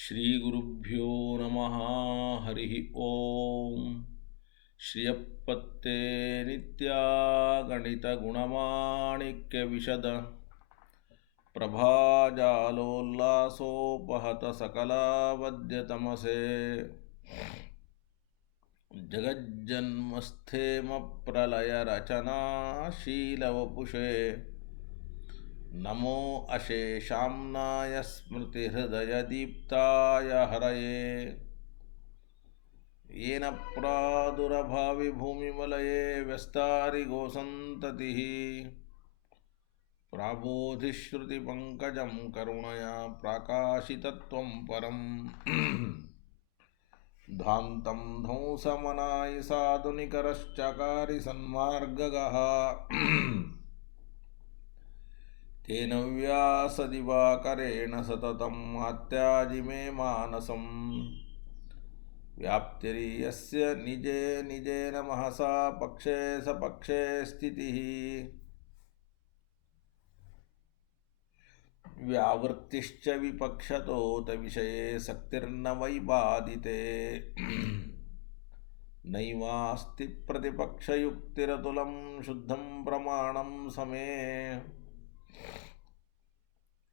ಶ್ರೀಗುರುಭ್ಯೋ ನಮಃ. ಹರಿ ಓಂ. ಶ್ರಿಯಪ್ಪತ್ತೇ ನಿತ್ಯಾಗಣಿತ ಗುಣಮಾಣಿಕ್ಯ ವಿಶದ ಪ್ರಭಾಜಾಲೋಲ್ಲಾಸೋಪಹತ ಸಕಲಾವದ್ಯತಮಸೆ ಜಗಜ್ಜನ್ಮಸ್ಥೇಮ ಪ್ರಲಯ ರಚನಾಶೀಲವಪುಷೇ ನಮೋ ಅಶೇಷಾಮ್ನಾಯ ಸ್ಮೃತಿಹೃದಯದೀಪ್ತಾಯ ಹರಯೇ. ಯೇನ ಪ್ರಾದುರಭಾವಿ ಭೂಮಿಮಲಯೇ ವ್ಯಸ್ತಾರಿಗೋಸಂತತಿಃ ಪ್ರಾಬೋಧಿಶ್ರುತಿಪಂಕಜಂ ಕರುಣಯಾ ಪ್ರಾಕಾಶಿತತ್ವಂ ಪರಂ ಧ್ವಾಂತಂ ಧ್ವಂಸಮನಾಯಿ ಸಾಧುನಿಕರಶ್ಚಕಾರಿ ಸನ್ಮಾರ್ಗಗಃ ತೇನ ವ್ಯಾಸದಿವಾಕರೇಣ ಸತತಂ ಅತ್ಯಾಜಿ ಮೇ ಮಾನಸಂ ವ್ಯಾಪ್ತಿರ್ಯಸ್ಯ ನಿಜೇ ನಿಜೇನ ಮಹಸಾ ಪಕ್ಷೇ ಸಪಕ್ಷೇ ಸ್ಥಿತಿಃ ವ್ಯಾವೃತ್ತಿಶ್ಚ ವಿಪಕ್ಷತೋತ ವಿಷಯೇ ಸಕ್ತಿರ್ನ ವೈಬಾಧಿತೆ ನೈವಾಸ್ತಿ ಪ್ರತಿಪಕ್ಷಯುಕ್ತಿರತುಲಂ ಶುದ್ಧಂ ಪ್ರಮಾಣಂ ಸಮೇ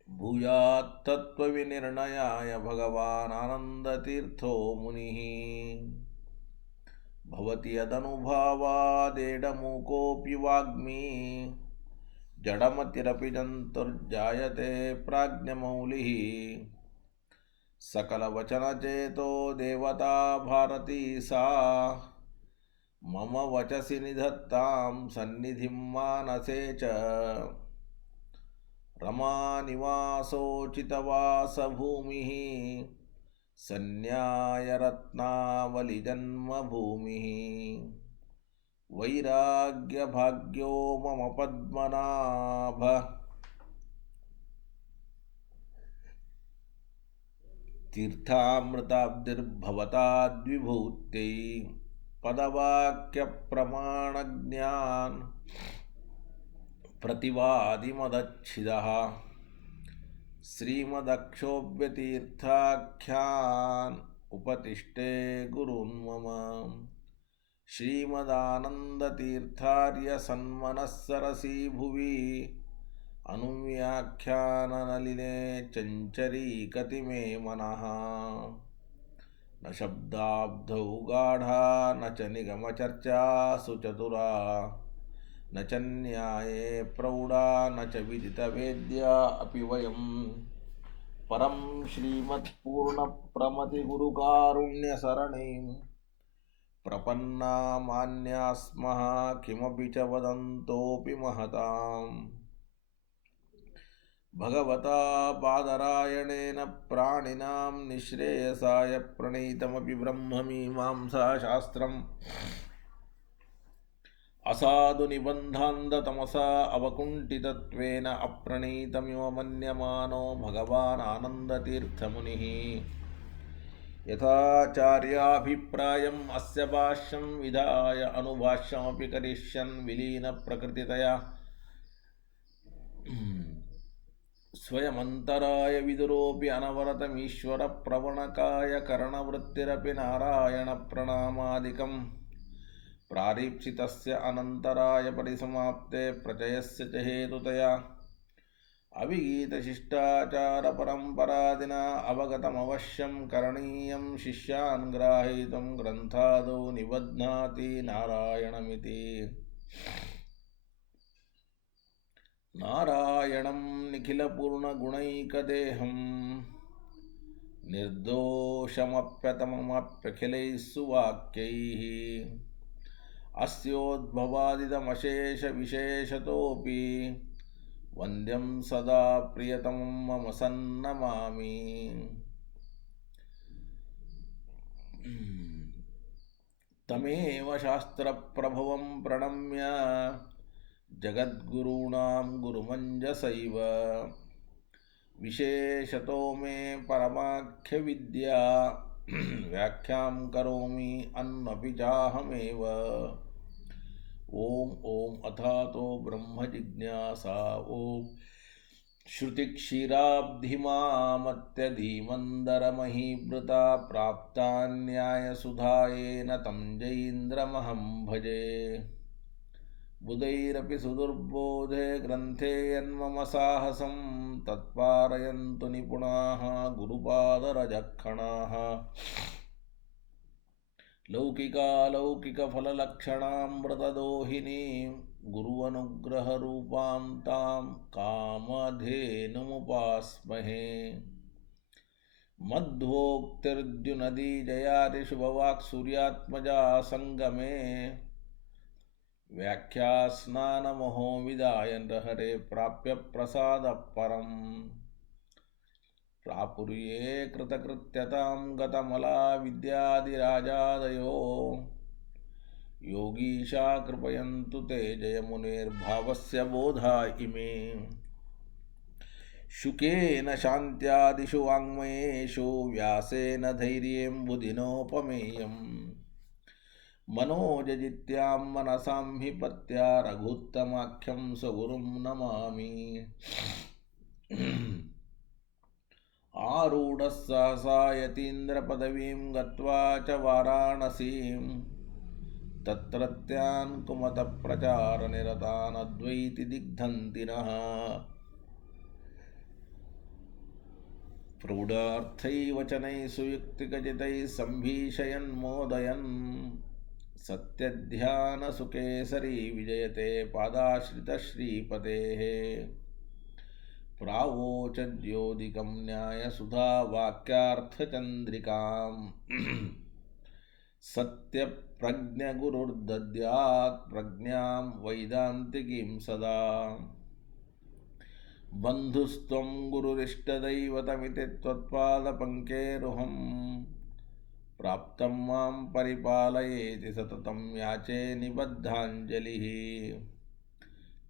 ಭೂಯಾತ್ತತ್ವವಿನಿರ್ಣಯಾಯ ಭಗವಾನ್ ಆನಂದತೀರ್ಥೋ ಮುನಿಃ ಭವತಿ ಯದನುಭಾವಾದೇಡಮೂಕೋऽಪಿ ವಾಗ್ಮಿ ಜಡಮತಿರಪಿ ಜಂತುರ್ಜಾಯತೆ ಪ್ರಾಜ್ಞಮೌಲಿಃ ಸಕಲವಚನಚೇತೋ ದೇವತಾ ಭಾರತೀ ಸಾ ಮಮ ವಚಸಿ ನಿಧತ್ತಾಂ ಸನ್ನಿಧಿಂ ಮಾನಸೇ ಚ ರಮಾನಿವಾಸೋಚಿತವಾಸಭೂಮಿಃ ಸನ್ಯಾಯರತ್ನಾವಲಿಜನ್ಮಭೂಮಿಃ ವೈರಾಗ್ಯಭಾಗ್ಯೋ ಮಮ ಪದ್ಮನಾಭ. ತೀರ್ಥಾಮೃತಾಬ್ಧಿರ್ಭವತಾದ್ವಿಭೂತ್ಯೈ ಪದವಾಕ್ಯಪ್ರಮಾಣಜ್ಞಾನ್ ಪ್ರತಿವಾದಿಮದಚ್ಛಿದಃ ಶ್ರೀಮದಕ್ಷೋಭ್ಯತೀರ್ಥಾಖ್ಯಾನ್ ಉಪತಿಷ್ಠೆ ಗುರುನ್ ಮಮ. ಶ್ರೀಮದಾನಂದತೀರ್ಥಾರ್ಯ ಸನ್ಮನಸ್ಸರಸಿ ಭುವಿ ಅನುವ್ಯಾಖ್ಯಾನನಲಿನೆ ಚಂಚರೀಕತಿ ಮೇ ಮನಃ. ನ ಶಬ್ದಾಬ್ಧೌ ಗಾಢಾ ನ ಚ ನಿಗಮಚರ್ಚಾ ಸುಚತುರಾ ನ ಚ ನ್ಯಾಯೇ ಪ್ರೌಢಾ ನ ಚ ವಿದಿತವೇದ್ಯಾ ಅಪಿ ವಯಂ ಪರಂ ಶ್ರೀಮತ್ಪೂರ್ಣಪ್ರಮತಿಗುರುಕಾರುಣ್ಯಸರಣೀಂ ಪ್ರಪನ್ನಾ ಮಾನ್ಯಾ ಸ್ಮಃ ಕಿಮಪಿ ಚ ವದಂತೋಪಿ ಮಹತಾಂ. ಭಗವತಾ ಬಾದರಾಯಣೇನ ಪ್ರಾಣಿನಾಂ ನಿಶ್ರೇಯಸಾಯ ಪ್ರಣೀತಮಪಿ ಬ್ರಹ್ಮಮೀಮಾಂಸಾಶಾಸ್ತ್ರಂ ಅಸಾಧು ನಿಬಂಧಾಂಧತಮಸಾ ಅವಕುಂಠಿತತ್ವೇನ ಅಪ್ರಣೀತಮಿವ ಮನ್ಯಮಾನೋ ಭಗವಾನ್ ಆನಂದತೀರ್ಥಮುನಿಃ. ಯಥಾಚಾರ್ಯಾಭಿಪ್ರಾಯಂ ಅಸ್ಯ ಭಾಷ್ಯಂ ವಿಧಾಯ ಅನುಭಾಷ್ಯಮಪಿ ಕರಿಷ್ಯನ್ ವಿಲೀನ ಪ್ರಕೃತಿತಯಾ ಸ್ವಯಮಂತರಾಯ ವಿದುರೋಪಿ ಅನವರತಮೀಶ್ವರ ಪ್ರವಣಕಾಯ ಕರಣವೃತ್ತಿರಪಿ ನಾರಾಯಣ ಪ್ರಣಾಮಾದಿಕಂ ಪ್ರಾರೀಪ್ಸಿತಸ್ಯ ಅನಂತರಾಯ ಪರಿಸಮಾಪ್ತೆ ಪ್ರಚಯಸ್ಯ ಚ ಹೇತುತಯಾ ಅವಿಗೀತಶಿಷ್ಟಾಚಾರ ಪರಂಪರಾದಿನ ಅವಗತಮವಶ್ಯಂ ಕರಣೀಯಂ ಶಿಷ್ಯಾನ್ ಗ್ರಾಹಯಿತುಂ ಗ್ರಂಥಾದೌ ನಿಬಧ್ನಾತಿ ನಾರಾಯಣಮಿತಿ. ನಾರಾಯಣಂ ನಿಖಿಲಪೂರ್ಣಗುಣೈಕದೇಹಂ ನಿರ್ದೋಷಮಪ್ಯತಮಮಪ್ಯಖಿಲೈಃ ಸುವಾಕ್ಯೈಃ ಅಸ್ಯೋದ್ಭವಾದಿದಮಶೇಷವಿಶೇಷತೋಪಿ ವಂದ್ಯಂ ಸದಾ ಪ್ರಿಯತಮಂ ಮಮ ಸನ್ನಮಾಮಿ. ತಮೇವ ಶಾಸ್ತ್ರಪ್ರಭವಂ ಪ್ರಣಮ್ಯ ಜಗದ್ಗುರುಣಾಂ ಗುರುಮಂಜಸೈವ ವಿಶೇಷತೋ ಮೇ ಪರಮಾಖ್ಯವಿದ್ಯಾ ವ್ಯಾಖ್ಯಾಂ ಕರೋಮಿ ಅನ್ವಪಿ ಚಾಹಮೇವ. ಓಂ ಓಂ ಅಥಾತೋ ಬ್ರಹ್ಮ ಜಿಜ್ಞಾಸಾ. ಓಂ श्रुतिक्षीराब्धिमामत्यधीमन्दरमहीभृता प्राप्तान्यायसुधायेन तं जयीन्द्रमहं भजे। बुधैरपि सुदुर्बोधे ग्रन्थे यन्मम साहसं तत्पारयन्तु निपुणाः गुरुपादरजक्षणाः। लौकिकालौकिकफललक्षणामृतदोहिनीं गुरुवनुग्रहरूपां तां कामधेनुमुपास्महे। मध्वोक्तिर्जुनदीजयादिशुभवाक्सूर्यात्मजा सङ्गमे व्याख्यास्नानमहो विदाय नृहरे प्राप्य प्रसादपरम्। प्रापुर्ये कृतकृत्यतां गतमला विद्यादिराजादयो योगीशा कृपयन्तु ते जयमुनेर्भावस्य बोधा इमे। शुकेन शान्त्यादिषु वाङ्मयेषु व्यासेन धैर्येऽम्बुदिनोपमेयम्। मनोजजित्यां मनसां हि पत्या रघुत्तमाख्यं स्वगुरुं नमामि। आरूढः सहसा यतीन्द्रपदवीं गत्वा च वाराणसीं तत्रत्यान् कुमतप्रचारनिरतान् अद्वैतिदिग्धन्ति नः। प्रौढार्थैर्वचनैः सुयुक्तिकचितैः सम्भीषयन् मोदयन् सत्यध्यानसुकेसरी विजयते पादाश्रितश्रीपतेः। प्रावोचद्योदिकं न्यायसुधा वाक्यार्थचन्द्रिकाम् सत्यप्रज्ञगुरुर्दद्यात् प्रज्ञां वैदान्तिकीं सदा। बन्धुस्त्वं गुरुरिष्टदैवतमिति त्वत्पादपङ्केरुहं प्राप्तं मां परिपालयेति सततं याचे निबद्धाञ्जलिः।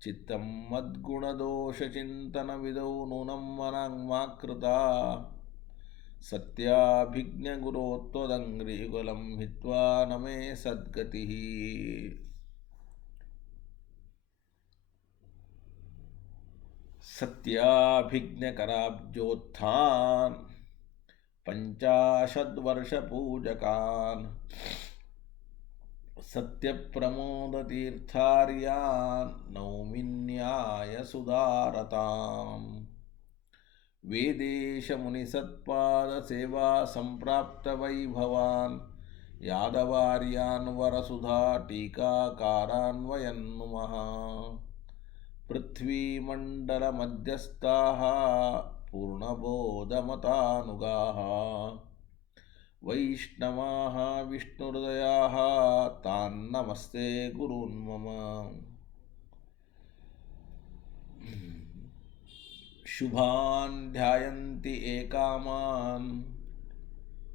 चित्तं मद्गुणदोषचिन्तनविदौ नूनं मनाङ्मा कृता सत्याभिज्ञगुरो त्वदङ्घ्रियुगलं हित्वा न मे सद्गतिः। सत्याभिज्ञकराब्जोत्थान् पञ्चाशद्वर्षपूजकान् सत्यप्रमोदतीर्थार्यान् नौमि न्यायसुधारताम्। वेदेशमुनिसत्पादसेवा सम्प्राप्तवैभवान् यादवार्यान् वरसुधा टीकाकारान् नुमः। पृथ्वीमण्डलमध्यस्थाः पूर्णबोधमतानुगाः वैष्णवाः विष्णुहृदयाः तान्नमस्ते गुरून् मम। शुभान् ध्यायन्ति एकामान्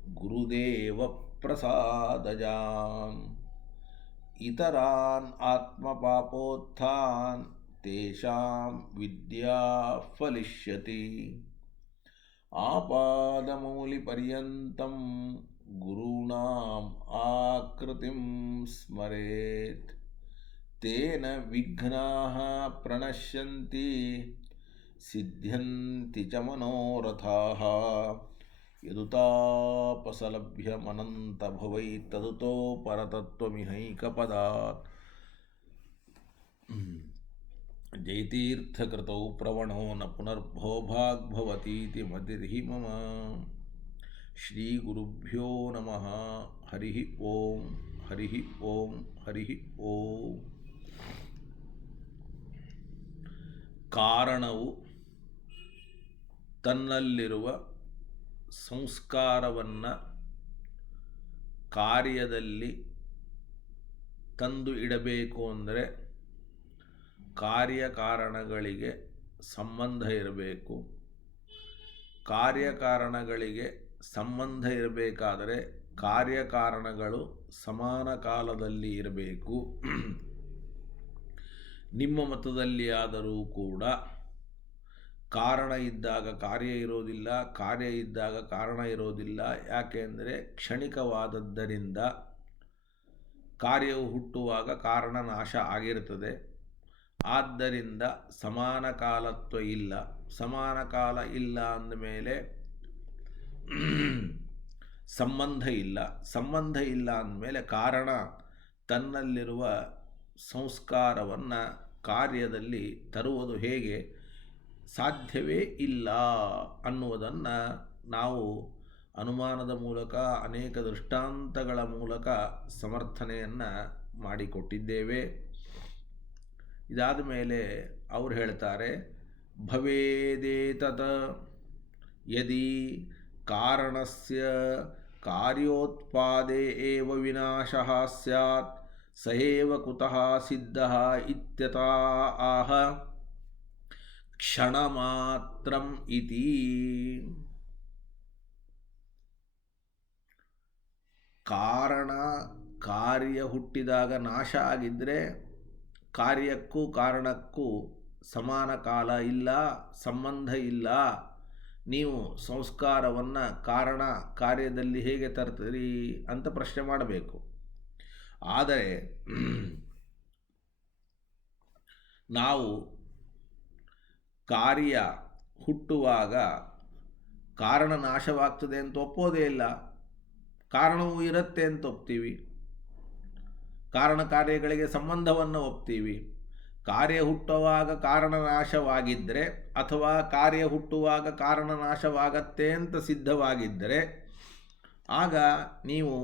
गुरुदेवप्रसादजान् इतरान् आत्मपापोत्थान् तेषां विद्या फलिष्यति। आपादमौलिपर्यन्तं गुरूणाम् आकृतिं स्मरेत् तेन विघ्नाः प्रणश्यन्ति सिद्ध्यन्ति च मनोरथाः। यदुतापसलभ्यमनन्तभवै तदुतो परतत्त्वमिहैकपदात्। जयतीर्थकृतौ प्रवणो न पुनर्भवभाग्भवतीति मतिर्हि मम। श्रीगुरुभ्यो नमः। हरिः ओं हरिः ओं हरिः ओं। ಕಾರಣವು ತನ್ನಲ್ಲಿರುವ ಸಂಸ್ಕಾರವನ್ನು ಕಾರ್ಯದಲ್ಲಿ ತಂದು ಇಡಬೇಕು ಅಂದರೆ ಕಾರ್ಯಕಾರಣಗಳಿಗೆ ಸಂಬಂಧ ಇರಬೇಕು. ಕಾರ್ಯಕಾರಣಗಳಿಗೆ ಸಂಬಂಧ ಇರಬೇಕಾದರೆ ಕಾರ್ಯಕಾರಣಗಳು ಸಮಾನ ಕಾಲದಲ್ಲಿ ಇರಬೇಕು. ನಿಮ್ಮ ಮತದಲ್ಲಿ ಆದರೂ ಕೂಡ ಕಾರಣ ಇದ್ದಾಗ ಕಾರ್ಯ ಇರೋದಿಲ್ಲ, ಕಾರ್ಯ ಇದ್ದಾಗ ಕಾರಣ ಇರೋದಿಲ್ಲ. ಯಾಕೆಂದರೆ ಕ್ಷಣಿಕವಾದದ್ದರಿಂದ ಕಾರ್ಯವು ಹುಟ್ಟುವಾಗ ಕಾರಣ ನಾಶ ಆಗಿರುತ್ತದೆ. ಆದ್ದರಿಂದ ಸಮಾನ ಕಾಲತ್ವ ಇಲ್ಲ. ಸಮಾನ ಕಾಲ ಇಲ್ಲ ಅಂದಮೇಲೆ ಸಂಬಂಧ ಇಲ್ಲ. ಸಂಬಂಧ ಇಲ್ಲ ಅಂದಮೇಲೆ ಕಾರಣ ತನ್ನಲ್ಲಿರುವ ಸಂಸ್ಕಾರವನ್ನು ಕಾರ್ಯದಲ್ಲಿ ತರುವುದು ಹೇಗೆ ಸಾಧ್ಯವೇ ಇಲ್ಲ ಅನ್ನುವುದನ್ನು ನಾವು ಅನುಮಾನದ ಮೂಲಕ ಅನೇಕ ದೃಷ್ಟಾಂತಗಳ ಮೂಲಕ ಸಮರ್ಥನೆಯನ್ನು ಮಾಡಿಕೊಟ್ಟಿದ್ದೇವೆ. ಇದಾದ ಮೇಲೆ ಅವರು ಹೇಳ್ತಾರೆ, ಭವೇದೇತತ್ ಯದಿ ಕಾರಣಸ್ಯ ಕಾರ್ಯೋತ್ಪಾದೇ ಏವ ವಿನಾಶಃ ಸ್ಯಾತ್ ಸಹೇವ ಕುತಃ ಸಿದ್ಧಃ ಇತ್ಯತಃ ಆಹ ಕ್ಷಣಮಾತ್ರಂ ಇತಿ. ಕಾರಣ ಕಾರ್ಯ ಹುಟ್ಟಿದಾಗ ನಾಶ ಆಗಿದ್ದರೆ ಕಾರ್ಯಕ್ಕೂ ಕಾರಣಕ್ಕೂ ಸಮಾನ ಕಾಲ ಇಲ್ಲ, ಸಂಬಂಧ ಇಲ್ಲ. ನೀವು ಸಂಸ್ಕಾರವನ್ನು ಕಾರಣ ಕಾರ್ಯದಲ್ಲಿ ಹೇಗೆ ತರ್ತೀರಿ ಅಂತ ಪ್ರಶ್ನೆ ಮಾಡಬೇಕು. ಆದರೆ ನಾವು ಕಾರ್ಯ ಹುಟ್ಟುವಾಗ ಕಾರಣ ನಾಶವಾಗ್ತದೆ ಅಂತ ಒಪ್ಪೋದೇ ಇಲ್ಲ. ಕಾರಣವೂ ಇರುತ್ತೆ ಅಂತ ಒಪ್ತೀವಿ. ಕಾರಣ ಕಾರ್ಯಗಳಿಗೆ ಸಂಬಂಧವನ್ನು ಒಪ್ತೀವಿ. ಕಾರ್ಯ ಹುಟ್ಟುವಾಗ ಕಾರಣ ನಾಶವಾಗಿದ್ದರೆ ಅಥವಾ ಕಾರ್ಯ ಹುಟ್ಟುವಾಗ ಕಾರಣ ನಾಶವಾಗತ್ತೆ ಅಂತ ಸಿದ್ಧವಾಗಿದ್ದರೆ ಆಗ ನೀವು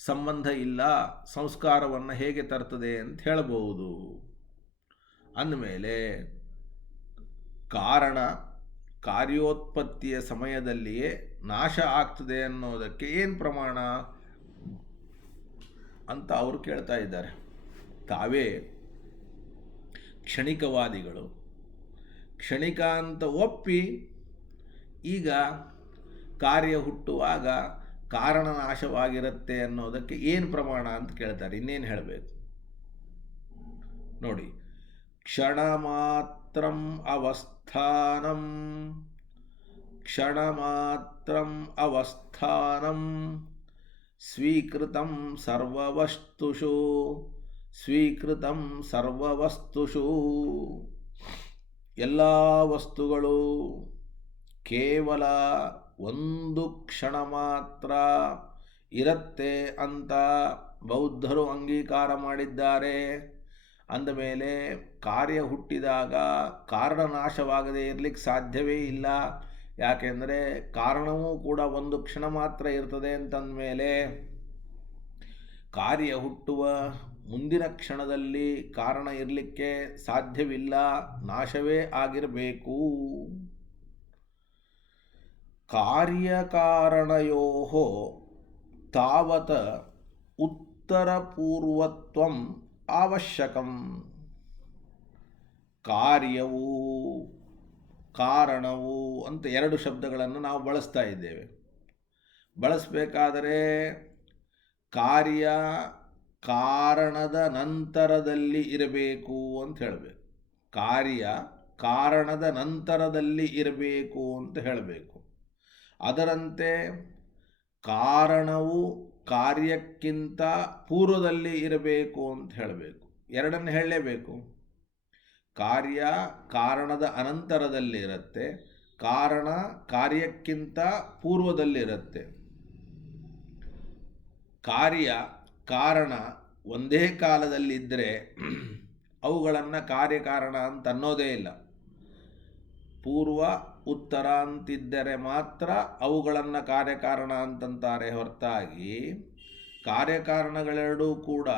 ಸಂಬಂಧ ಇಲ್ಲ, ಸಂಸ್ಕಾರವನ್ನು ಹೇಗೆ ತರ್ತದೆ ಅಂತ ಹೇಳಬಹುದು. ಅಂದಮೇಲೆ ಕಾರಣ ಕಾರ್ಯೋತ್ಪತ್ತಿಯ ಸಮಯದಲ್ಲಿಯೇ ನಾಶ ಆಗ್ತದೆ ಅನ್ನೋದಕ್ಕೆ ಏನು ಪ್ರಮಾಣ ಅಂತ ಅವರು ಕೇಳ್ತಾ ಇದ್ದಾರೆ. ತಾವೇ ಕ್ಷಣಿಕವಾದಿಗಳು. ಕ್ಷಣಿಕ ಅಂತ ಒಪ್ಪಿ ಈಗ ಕಾರ್ಯ ಹುಟ್ಟುವಾಗ ಕಾರಣ ನಾಶವಾಗಿರುತ್ತೆ ಅನ್ನೋದಕ್ಕೆ ಏನು ಪ್ರಮಾಣ ಅಂತ ಕೇಳ್ತಾರೆ. ಇನ್ನೇನು ಹೇಳಬೇಕು ನೋಡಿ. ಕ್ಷಣಮಾತ್ರಂ ಅವಸ್ಥಾನಂ ಕ್ಷಣಮಾತ್ರಂ ಅವಸ್ಥಾನಂ ಸ್ವೀಕೃತಂ ಸರ್ವವಸ್ತುಷು ಸ್ವೀಕೃತಂ ಸರ್ವವಸ್ತುಷು. ಎಲ್ಲ ವಸ್ತುಗಳು ಕೇವಲ ಒಂದು ಕ್ಷಣ ಮಾತ್ರ ಇರುತ್ತೆ ಅಂತ ಬೌದ್ಧರು ಅಂಗೀಕಾರ ಮಾಡಿದ್ದಾರೆ. ಅಂದಮೇಲೆ ಕಾರ್ಯ ಹುಟ್ಟಿದಾಗ ಕಾರಣ ನಾಶವಾಗದೇ ಇರಲಿಕ್ಕೆ ಸಾಧ್ಯವೇ ಇಲ್ಲ. ಯಾಕೆಂದರೆ ಕಾರಣವೂ ಕೂಡ ಒಂದು ಕ್ಷಣ ಮಾತ್ರ ಇರ್ತದೆ ಅಂತಂದಮೇಲೆ ಕಾರ್ಯ ಹುಟ್ಟುವ ಮುಂದಿನ ಕ್ಷಣದಲ್ಲಿ ಕಾರಣ ಇರಲಿಕ್ಕೆ ಸಾಧ್ಯವಿಲ್ಲ, ನಾಶವೇ ಆಗಿರಬೇಕು. ಕಾರ್ಯಕಾರಣಯೋ ತಾವತ್ ಉತ್ತರಪೂರ್ವತ್ವಂ ಅವಶ್ಯಕಂ. ಕಾರ್ಯವು ಕಾರಣವು ಅಂತ ಎರಡು ಶಬ್ದಗಳನ್ನು ನಾವು ಬಳಸ್ತಾ ಇದ್ದೇವೆ. ಬಳಸಬೇಕಾದರೆ ಕಾರ್ಯ ಕಾರಣದ ನಂತರದಲ್ಲಿ ಇರಬೇಕು ಅಂತ ಹೇಳಬೇಕು. ಕಾರ್ಯ ಕಾರಣದ ನಂತರದಲ್ಲಿ ಇರಬೇಕು ಅಂತ ಹೇಳಬೇಕು. ಅದರಂತೆ ಕಾರಣವು ಕಾರ್ಯಕ್ಕಿಂತ ಪೂರ್ವದಲ್ಲಿ ಇರಬೇಕು ಅಂತ ಹೇಳಬೇಕು. ಎರಡನ್ನು ಹೇಳಲೇಬೇಕು. ಕಾರ್ಯ ಕಾರಣದ ಅನಂತರದಲ್ಲಿರುತ್ತೆ, ಕಾರಣ ಕಾರ್ಯಕ್ಕಿಂತ ಪೂರ್ವದಲ್ಲಿರುತ್ತೆ. ಕಾರ್ಯ ಕಾರಣ ಒಂದೇ ಕಾಲದಲ್ಲಿದ್ದರೆ ಅವುಗಳನ್ನು ಕಾರ್ಯಕಾರಣ ಅಂತ ಅನ್ನೋದೇ ಇಲ್ಲ. ಪೂರ್ವ ಉತ್ತರ ಅಂತಿದ್ದರೆ ಮಾತ್ರ ಅವುಗಳನ್ನು ಕಾರ್ಯಕಾರಣ ಅಂತಂತಾರೆ ಹೊರತಾಗಿ ಕಾರ್ಯಕಾರಣಗಳೆರಡೂ ಕೂಡ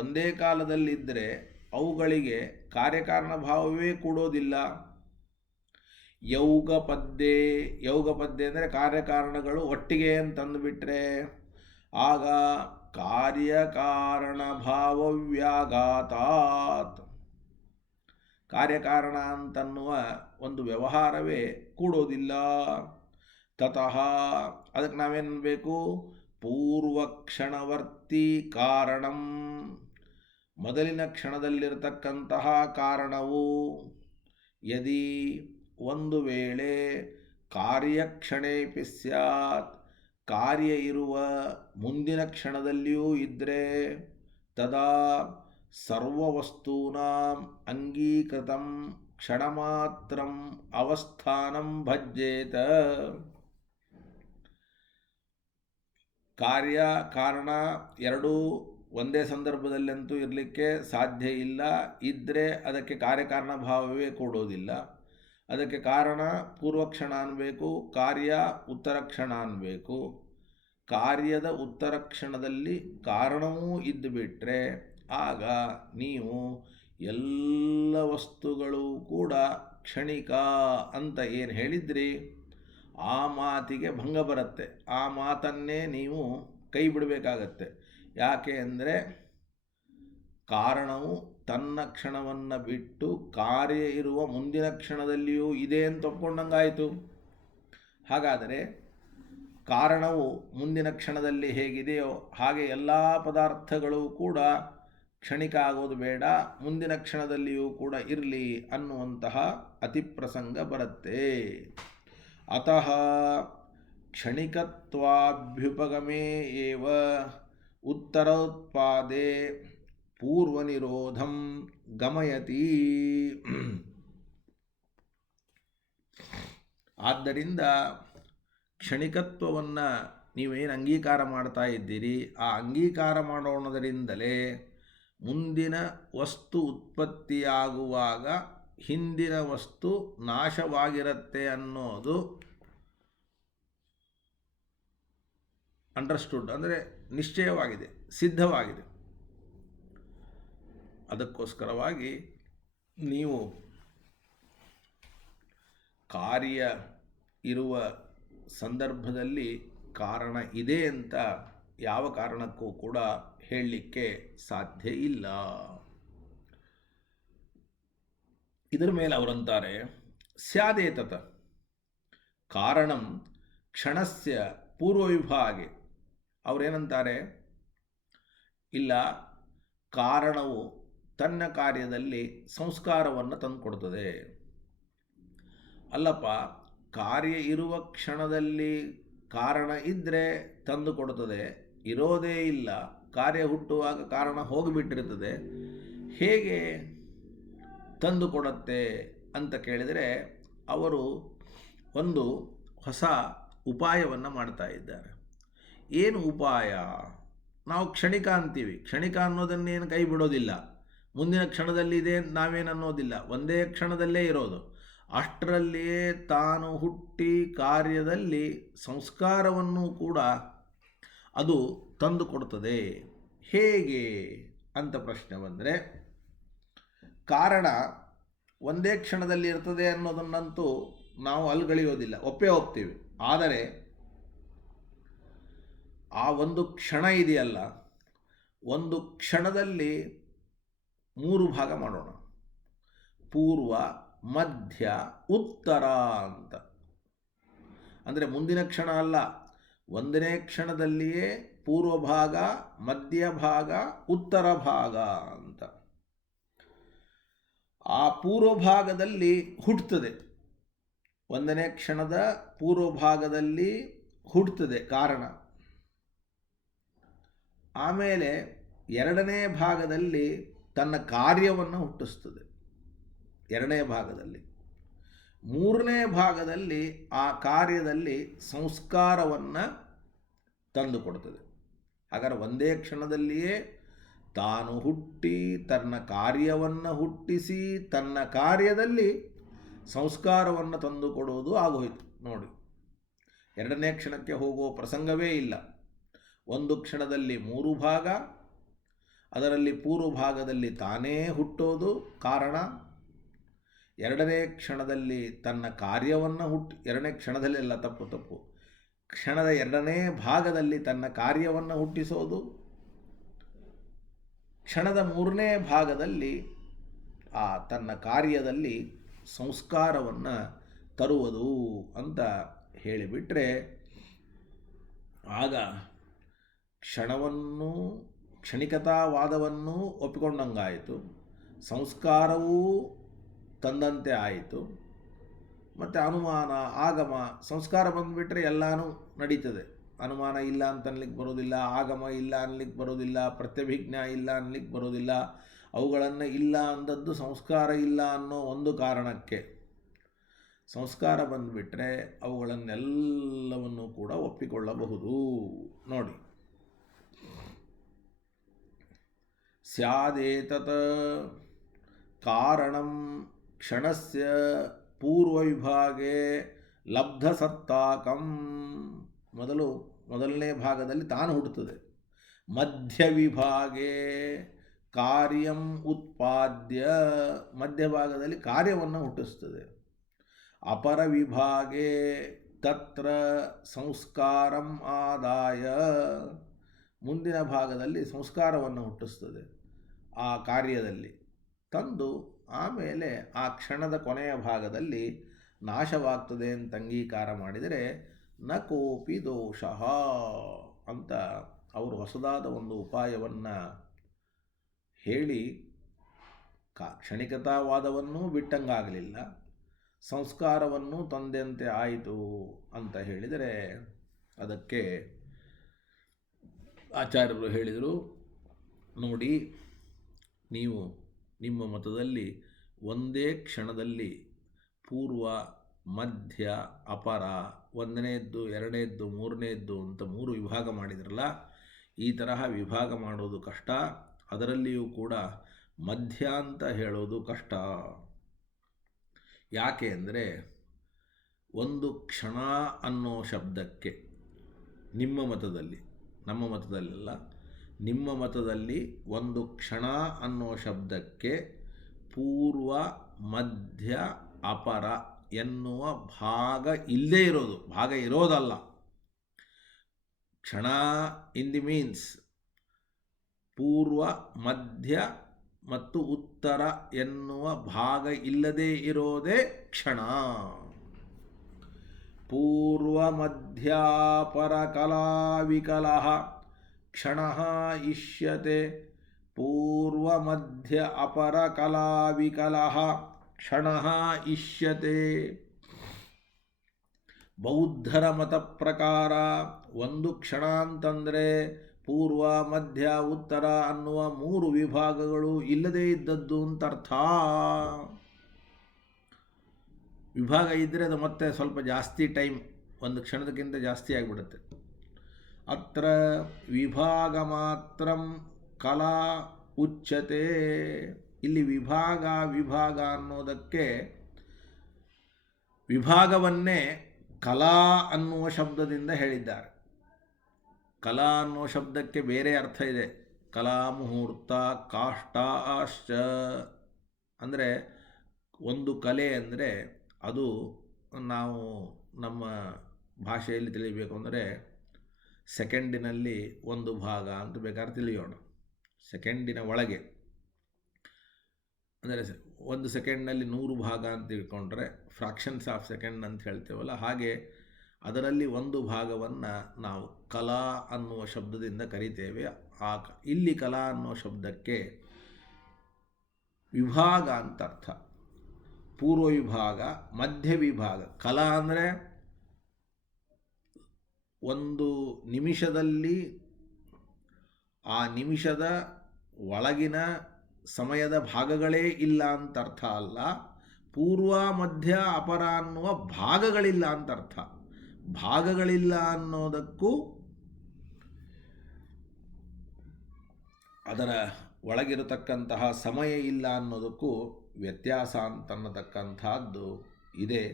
ಒಂದೇ ಕಾಲದಲ್ಲಿದ್ದರೆ ಅವುಗಳಿಗೆ ಕಾರ್ಯಕಾರಣ ಭಾವವೇ ಕೂಡೋದಿಲ್ಲ. ಯೌಗಪದ್ಯೆ ಅಂದರೆ ಕಾರ್ಯಕಾರಣಗಳು ಒಟ್ಟಿಗೆ ಅಂತಂದುಬಿಟ್ರೆ ಆಗ ಕಾರ್ಯಕಾರಣ ಭಾವವ್ಯಾಘಾತಾತ್ ಕಾರ್ಯಕಾರಣ ಅಂತನ್ನುವ ಒಂದು ವ್ಯವಹಾರವೇ ಕೂಡೋದಿಲ್ಲ. ತತಃ ಅದಕ್ಕೆ ನಾವೇನಬೇಕು? ಪೂರ್ವಕ್ಷಣವರ್ತಿ ಕಾರಣಂ, ಮೊದಲಿನ ಕ್ಷಣದಲ್ಲಿರತಕ್ಕಂತಹ ಕಾರಣವು ಯದಿ ಒಂದು ವೇಳೆ ಕಾರ್ಯಕ್ಷಣೇಪಿ ಸ್ಯಾತ್, ಕಾರ್ಯ ಇರುವ ಮುಂದಿನ ಕ್ಷಣದಲ್ಲಿಯೂ ಇದ್ದರೆ ತದಾ ಸರ್ವವಸ್ತೂನಾಂ ಅಂಗೀಕೃತಂ ಕ್ಷಣಮಾತ್ರಂ ಅವಸ್ಥಾನಂ ಭಜ್ಯೇತ. ಕಾರ್ಯ ಕಾರಣ ಎರಡೂ ಒಂದೇ ಸಂದರ್ಭದಲ್ಲಂತೂ ಇರಲಿಕ್ಕೆ ಸಾಧ್ಯ ಇಲ್ಲ. ಇದ್ದರೆ ಅದಕ್ಕೆ ಕಾರ್ಯಕಾರಣ ಭಾವವೇ ಕೊಡೋದಿಲ್ಲ. ಅದಕ್ಕೆ ಕಾರಣ ಪೂರ್ವಕ್ಷಣ ಅನ್ನಬೇಕು, ಕಾರ್ಯ ಉತ್ತರ ಕ್ಷಣ ಅನ್ನಬೇಕು. ಕಾರ್ಯದ ಉತ್ತರ ಕ್ಷಣದಲ್ಲಿ ಕಾರಣವೂ ಇದ್ದು ಬಿಟ್ಟರೆ ಆಗ ನೀವು ಎಲ್ಲ ವಸ್ತುಗಳು ಕೂಡ ಕ್ಷಣಿಕ ಅಂತ ಏನು ಹೇಳಿದ್ರಿ ಆ ಮಾತಿಗೆ ಭಂಗ ಬರುತ್ತೆ. ಆ ಮಾತನ್ನೇ ನೀವು ಕೈ ಬಿಡಬೇಕಾಗತ್ತೆ. ಯಾಕೆ ಅಂದರೆ ಕಾರಣವು ತನ್ನ ಕ್ಷಣವನ್ನು ಬಿಟ್ಟು ಕಾರ್ಯ ಇರುವ ಮುಂದಿನ ಕ್ಷಣದಲ್ಲಿಯೂ ಇದೆ ಅಂತ ಒಪ್ಕೊಂಡಂಗಾಯಿತು. ಹಾಗಾದರೆ ಕಾರಣವು ಮುಂದಿನ ಕ್ಷಣದಲ್ಲಿ ಹೇಗಿದೆಯೋ ಹಾಗೆ ಎಲ್ಲ ಪದಾರ್ಥಗಳು ಕೂಡ ಕ್ಷಣಿಕ ಆಗೋದು ಬೇಡ, ಮುಂದಿನ ಕ್ಷಣದಲ್ಲಿಯೂ ಕೂಡ ಇರಲಿ ಅನ್ನುವಂತಹ ಅತಿಪ್ರಸಂಗ ಬರುತ್ತೆ. ಅತಃ ಕ್ಷಣಿಕತ್ವಾಭ್ಯುಪಗಮೇ ಏವ ಉತ್ತರೋತ್ಪಾದೆ ಪೂರ್ವನಿರೋಧಂ ಗಮಯತಿ. ಆದ್ದರಿಂದ ಕ್ಷಣಿಕತ್ವವನ್ನು ನೀವೇನು ಅಂಗೀಕಾರ ಮಾಡ್ತಾ ಇದ್ದೀರಿ, ಆ ಅಂಗೀಕಾರ ಮಾಡೋಣದರಿಂದಲೇ ಮುಂದಿನ ವಸ್ತು ಉತ್ಪತ್ತಿಯಾಗುವಾಗ ಹಿಂದಿನ ವಸ್ತು ನಾಶವಾಗಿರುತ್ತೆ ಅನ್ನೋದು ಅಂಡರ್ಸ್ಟುಡ್, ಅಂದರೆ ನಿಶ್ಚಯವಾಗಿದೆ, ಸಿದ್ಧವಾಗಿದೆ. ಅದಕ್ಕೋಸ್ಕರವಾಗಿ ನೀವು ಕಾರ್ಯ ಇರುವ ಸಂದರ್ಭದಲ್ಲಿ ಕಾರಣ ಇದೆ ಅಂತ ಯಾವ ಕಾರಣಕ್ಕೂ ಕೂಡ ಹೇಳಲಿಕ್ಕೆ ಸಾಧ್ಯ ಇಲ್ಲ. ಇದರ ಮೇಲೆ ಅವರಂತಾರೆ ಸ್ಯಾದೇತತ ಕಾರಣಂ ಕ್ಷಣಸ್ಯ ಪೂರ್ವವಿಭಾಗೆ. ಅವರೇನಂತಾರೆ, ಇಲ್ಲ, ಕಾರಣವು ತನ್ನ ಕಾರ್ಯದಲ್ಲಿ ಸಂಸ್ಕಾರವನ್ನು ತಂದುಕೊಡ್ತದೆ. ಅಲ್ಲಪ್ಪ, ಕಾರ್ಯ ಇರುವ ಕ್ಷಣದಲ್ಲಿ ಕಾರಣ ಇದ್ದರೆ ತಂದು ಕೊಡುತ್ತದೆ, ಇರೋದೇ ಇಲ್ಲ, ಕಾರ್ಯ ಹುಟ್ಟುವಾಗ ಕಾರಣ ಹೋಗಿಬಿಟ್ಟಿರ್ತದೆ, ಹೇಗೆ ತಂದು ಕೊಡುತ್ತೆ ಅಂತ ಕೇಳಿದರೆ ಅವರು ಒಂದು ಹೊಸ ಉಪಾಯವನ್ನು ಮಾಡ್ತಾ ಇದ್ದಾರೆ. ಏನು ಉಪಾಯ? ನಾವು ಕ್ಷಣಿಕ ಅಂತೀವಿ, ಕ್ಷಣಿಕ ಅನ್ನೋದನ್ನೇನು ಕೈ ಬಿಡೋದಿಲ್ಲ, ಮುಂದಿನ ಕ್ಷಣದಲ್ಲಿದೆ ನಾವೇನು ಅನ್ನೋದಿಲ್ಲ, ಒಂದೇ ಕ್ಷಣದಲ್ಲೇ ಇರೋದು. ಅಷ್ಟರಲ್ಲಿಯೇ ತಾನು ಹುಟ್ಟಿ ಕಾರ್ಯದಲ್ಲಿ ಸಂಸ್ಕಾರವನ್ನು ಕೂಡ ಅದು ತಂದು ಕೊಡ್ತದೆ. ಹೇಗೆ ಅಂತ ಪ್ರಶ್ನೆ ಬಂದರೆ, ಕಾರಣ ಒಂದೇ ಕ್ಷಣದಲ್ಲಿ ಇರ್ತದೆ ಅನ್ನೋದನ್ನಂತೂ ನಾವು ಅಲ್ಗಳೆಯೋದಿಲ್ಲ, ಒಪ್ಪೇ ಒಪ್ತೀವಿ. ಆದರೆ ಆ ಒಂದು ಕ್ಷಣ ಇದೆಯಲ್ಲ, ಒಂದು ಕ್ಷಣದಲ್ಲಿ 3 ಭಾಗ ಮಾಡೋಣ, ಪೂರ್ವ, ಮಧ್ಯ, ಉತ್ತರ ಅಂತ. ಅಂದರೆ ಮುಂದಿನ ಕ್ಷಣ ಅಲ್ಲ, ಒಂದನೇ ಕ್ಷಣದಲ್ಲಿಯೇ ಪೂರ್ವ ಭಾಗ, ಮಧ್ಯ ಭಾಗ, ಉತ್ತರ ಭಾಗ ಅಂತ. ಆ ಪೂರ್ವ ಭಾಗದಲ್ಲಿ ಹುಟ್ಟುತ್ತದೆ, ಒಂದನೇ ಕ್ಷಣದ ಪೂರ್ವ ಭಾಗದಲ್ಲಿ ಹುಟ್ಟುತ್ತದೆ ಕಾರಣ. ಆಮೇಲೆ ಎರಡನೇ ಭಾಗದಲ್ಲಿ ತನ್ನ ಕಾರ್ಯವನ್ನು ಹುಟ್ಟಿಸ್ತದೆ, ಎರಡನೇ ಭಾಗದಲ್ಲಿ. ಮೂರನೇ ಭಾಗದಲ್ಲಿ ಆ ಕಾರ್ಯದಲ್ಲಿ ಸಂಸ್ಕಾರವನ್ನು ತಂದುಕೊಡ್ತದೆ. ಹಾಗಾದರೆ ಒಂದೇ ಕ್ಷಣದಲ್ಲಿಯೇ ತಾನು ಹುಟ್ಟಿ ತನ್ನ ಕಾರ್ಯವನ್ನು ಹುಟ್ಟಿಸಿ ತನ್ನ ಕಾರ್ಯದಲ್ಲಿ ಸಂಸ್ಕಾರವನ್ನು ತಂದುಕೊಡುವುದು ಆಗೋಯಿತು ನೋಡಿ. ಎರಡನೇ ಕ್ಷಣಕ್ಕೆ ಹೋಗುವ ಪ್ರಸಂಗವೇ ಇಲ್ಲ. ಒಂದು ಕ್ಷಣದಲ್ಲಿ 3 ಭಾಗ, ಅದರಲ್ಲಿ ಪೂರ್ವ ಭಾಗದಲ್ಲಿ ತಾನೇ ಹುಟ್ಟೋದು ಕಾರಣ, ಎರಡನೇ ಕ್ಷಣದಲ್ಲಿ ತನ್ನ ಕಾರ್ಯವನ್ನು ಎರಡನೇ ಕ್ಷಣದಲ್ಲಿ ಎಲ್ಲ ತಪ್ಪು, ಕ್ಷಣದ ಎರಡನೇ ಭಾಗದಲ್ಲಿ ತನ್ನ ಕಾರ್ಯವನ್ನು ಹುಟ್ಟಿಸೋದು, ಕ್ಷಣದ 3ನೇ ಭಾಗದಲ್ಲಿ ಆ ತನ್ನ ಕಾರ್ಯದಲ್ಲಿ ಸಂಸ್ಕಾರವನ್ನು ತರುವುದು ಅಂತ ಹೇಳಿಬಿಟ್ರೆ ಆಗ ಕ್ಷಣವನ್ನು ಕ್ಷಣಿಕತಾವಾದವನ್ನು ಒಪ್ಪಿಕೊಂಡಂಗಾಯಿತು, ಸಂಸ್ಕಾರವೂ ತಂದಂತೆ ಆಯಿತು. ಮತ್ತು ಅನುಮಾನ, ಆಗಮ, ಸಂಸ್ಕಾರ ಬಂದುಬಿಟ್ರೆ ಎಲ್ಲನೂ ನಡೀತದೆ. ಅನುಮಾನ ಇಲ್ಲ ಅಂತ ಅನ್ಲಿಕ್ಕೆ ಬರೋದಿಲ್ಲ, ಆಗಮ ಇಲ್ಲ ಅನ್ಲಿಕ್ಕೆ ಬರೋದಿಲ್ಲ, ಪ್ರತ್ಯಭಿಜ್ಞಾ ಇಲ್ಲ ಅನ್ಲಿಕ್ಕೆ ಬರೋದಿಲ್ಲ. ಅವುಗಳನ್ನು ಇಲ್ಲ ಅಂದದ್ದು ಸಂಸ್ಕಾರ ಇಲ್ಲ ಅನ್ನೋ ಒಂದು ಕಾರಣಕ್ಕೆ. ಸಂಸ್ಕಾರ ಬಂದುಬಿಟ್ರೆ ಅವುಗಳನ್ನೆಲ್ಲವನ್ನು ಕೂಡ ಒಪ್ಪಿಕೊಳ್ಳಬಹುದು. ನೋಡಿ, ಸ್ಯಾದೇತತ್ ಕಾರಣಂ ಕ್ಷಣಸ್ಯ ಪೂರ್ವವಿಭಾಗೆ ಲಬ್ಧಸತ್ತಾಕಂ. ಮೊದಲನೇ ಭಾಗದಲ್ಲಿ ತಾನು ಹುಟ್ಟುತ್ತದೆ. ಮಧ್ಯವಿಭಾಗೆ ಕಾರ್ಯಂ ಉತ್ಪಾದ್ಯ, ಮಧ್ಯಭಾಗದಲ್ಲಿ ಕಾರ್ಯವನ್ನು ಹುಟ್ಟಿಸ್ತದೆ. ಅಪರ ವಿಭಾಗೆ ತತ್ರ ಸಂಸ್ಕಾರಂ ಆದಾಯ, ಮುಂದಿನ ಭಾಗದಲ್ಲಿ ಸಂಸ್ಕಾರವನ್ನು ಹುಟ್ಟಿಸ್ತದೆ. ಆ ಕಾರ್ಯದಲ್ಲಿ ತಂದು ಆಮೇಲೆ ಆ ಕ್ಷಣದ ಕೊನೆಯ ಭಾಗದಲ್ಲಿ ನಾಶವಾಗ್ತದೆ ಅಂತ ಅಂಗೀಕಾರ ಮಾಡಿದರೆ ನ ಕೋಪಿ ದೋಷ ಅಂತ ಅವರು ಹೊಸದಾದ ಒಂದು ಉಪಾಯವನ್ನು ಹೇಳಿ ಕ್ಷಣಿಕತಾವಾದವನ್ನೂ ಬಿಟ್ಟಂಗಾಗಲಿಲ್ಲ, ಸಂಸ್ಕಾರವನ್ನು ತಂದೆಯಂತೆ ಆಯಿತು ಅಂತ ಹೇಳಿದರೆ ಅದಕ್ಕೆ ಆಚಾರ್ಯರು ಹೇಳಿದರು, ನೋಡಿ, ನೀವು ನಿಮ್ಮ ಮತದಲ್ಲಿ ಒಂದೇ ಕ್ಷಣದಲ್ಲಿ ಪೂರ್ವ ಮಧ್ಯ ಅಪರ, ಒಂದನೆಯದ್ದು ಎರಡನೇದ್ದು ಮೂರನೆಯದ್ದು ಅಂತ 3 ವಿಭಾಗ ಮಾಡಿದ್ರಲ್ಲ, ಈ ತರಹ ವಿಭಾಗ ಮಾಡೋದು ಕಷ್ಟ. ಅದರಲ್ಲಿಯೂ ಕೂಡ ಮಧ್ಯ ಅಂತ ಹೇಳೋದು ಕಷ್ಟ. ಯಾಕೆ ಅಂದರೆ ಒಂದು ಕ್ಷಣ ಅನ್ನೋ ಶಬ್ದಕ್ಕೆ ನಿಮ್ಮ ಮತದಲ್ಲಿ, ನಮ್ಮ ಮತದಲ್ಲೆಲ್ಲ, ನಿಮ್ಮ ಮತದಲ್ಲಿ ಒಂದು ಕ್ಷಣ ಅನ್ನೋ ಶಬ್ದಕ್ಕೆ ಪೂರ್ವ ಮಧ್ಯ ಅಪರ ಎನ್ನುವ ಭಾಗ ಇಲ್ಲದೇ ಇರೋದು, ಭಾಗ ಇರೋದಲ್ಲ. ಕ್ಷಣ ಇನ್ ದಿ ಮೀನ್ಸ್ ಪೂರ್ವ ಮಧ್ಯ ಮತ್ತು ಉತ್ತರ ಎನ್ನುವ ಭಾಗ ಇಲ್ಲದೇ ಇರೋದೇ ಕ್ಷಣ. ಪೂರ್ವ ಮಧ್ಯಾಪರ ಕಲಾವಿಕಲಃ ಕ್ಷಣಃ ಇಷ್ಯತೆ. ಪೂರ್ವ ಮಧ್ಯ ಅಪರ ಕಲಾವಿಕಲಃ ಕ್ಷಣಃ ಇಷ್ಯತೆ. ಬೌದ್ಧರ ಮತ ಪ್ರಕಾರ ಒಂದು ಕ್ಷಣ ಅಂತಂದರೆ ಪೂರ್ವ ಮಧ್ಯ ಉತ್ತರ ಅನ್ನುವ 3 ವಿಭಾಗಗಳು ಇಲ್ಲದೇ ಇದ್ದದ್ದು ಅಂತ ಅರ್ಥ. ವಿಭಾಗ ಇದ್ದರೆ ಅದು ಮತ್ತೆ ಸ್ವಲ್ಪ ಜಾಸ್ತಿ ಟೈಮ್, ಒಂದು ಕ್ಷಣದಕ್ಕಿಂತ ಜಾಸ್ತಿ ಆಗಿಬಿಡುತ್ತೆ. ಅತ್ರ ವಿಭಾಗ ಮಾತ್ರಂ ಕಲಾ ಉಚ್ಯತೆ. ಇಲ್ಲಿ ವಿಭಾಗ ಅನ್ನೋದಕ್ಕೆ ವಿಭಾಗವನ್ನೇ ಕಲಾ ಅನ್ನುವ ಶಬ್ದದಿಂದ ಹೇಳಿದ್ದಾರೆ. ಕಲಾ ಅನ್ನೋ ಶಬ್ದಕ್ಕೆ ಬೇರೆ ಅರ್ಥ ಇದೆ. ಕಲಾ ಮುಹೂರ್ತ ಕಾಷ್ಟ ಆಶ್ಚ ಅಂದರೆ ಒಂದು ಕಲೆ ಅಂದರೆ ಅದು ನಾವು ನಮ್ಮ ಭಾಷೆಯಲ್ಲಿ ತಿಳಿಯಬೇಕು ಅಂದರೆ ಸೆಕೆಂಡಿನಲ್ಲಿ ಒಂದು ಭಾಗ ಅಂತ ಬೇಕಾದ್ರೆ ತಿಳಿಯೋಣ. ಸೆಕೆಂಡಿನ ಒಳಗೆ ಅಂದರೆ ಒಂದು ಸೆಕೆಂಡ್ನಲ್ಲಿ 100 ಭಾಗ ಅಂತ ತಿಳ್ಕೊಂಡ್ರೆ ಫ್ರಾಕ್ಷನ್ಸ್ ಆಫ್ ಸೆಕೆಂಡ್ ಅಂತ ಹೇಳ್ತೇವಲ್ಲ, ಹಾಗೆ ಅದರಲ್ಲಿ ಒಂದು ಭಾಗವನ್ನು ನಾವು ಕಲಾ ಅನ್ನುವ ಶಬ್ದದಿಂದ ಕರಿತೇವೆ. ಇಲ್ಲಿ ಕಲಾ ಅನ್ನುವ ಶಬ್ದಕ್ಕೆ ವಿಭಾಗ ಅಂತ ಅರ್ಥ. ಪೂರ್ವ ವಿಭಾಗ, ಮಧ್ಯ ವಿಭಾಗ. ಕಲಾ ಅಂದರೆ ಒಂದು ನಿಮಿಷದಲ್ಲಿ ಆ ನಿಮಿಷದ ಒಳಗಿನ ಸಮಯದ ಭಾಗಗಳೇ ಇಲ್ಲ ಅಂತ ಅರ್ಥ ಅಲ್ಲ, ಪೂರ್ವ ಮಧ್ಯ ಅಪರ ಅನ್ನುವ ಭಾಗಗಳಿಲ್ಲ ಅಂತ ಅರ್ಥ. ಭಾಗಗಳಿಲ್ಲ ಅನ್ನೋದಕ್ಕೂ ಅದರ ಒಳಗಿರತಕ್ಕಂತಹ ಸಮಯ ಇಲ್ಲ ಅನ್ನೋದಕ್ಕೂ ವ್ಯತ್ಯಾಸ ಅಂತನ್ನತಕ್ಕಂಥದ್ದು ಇದೆ.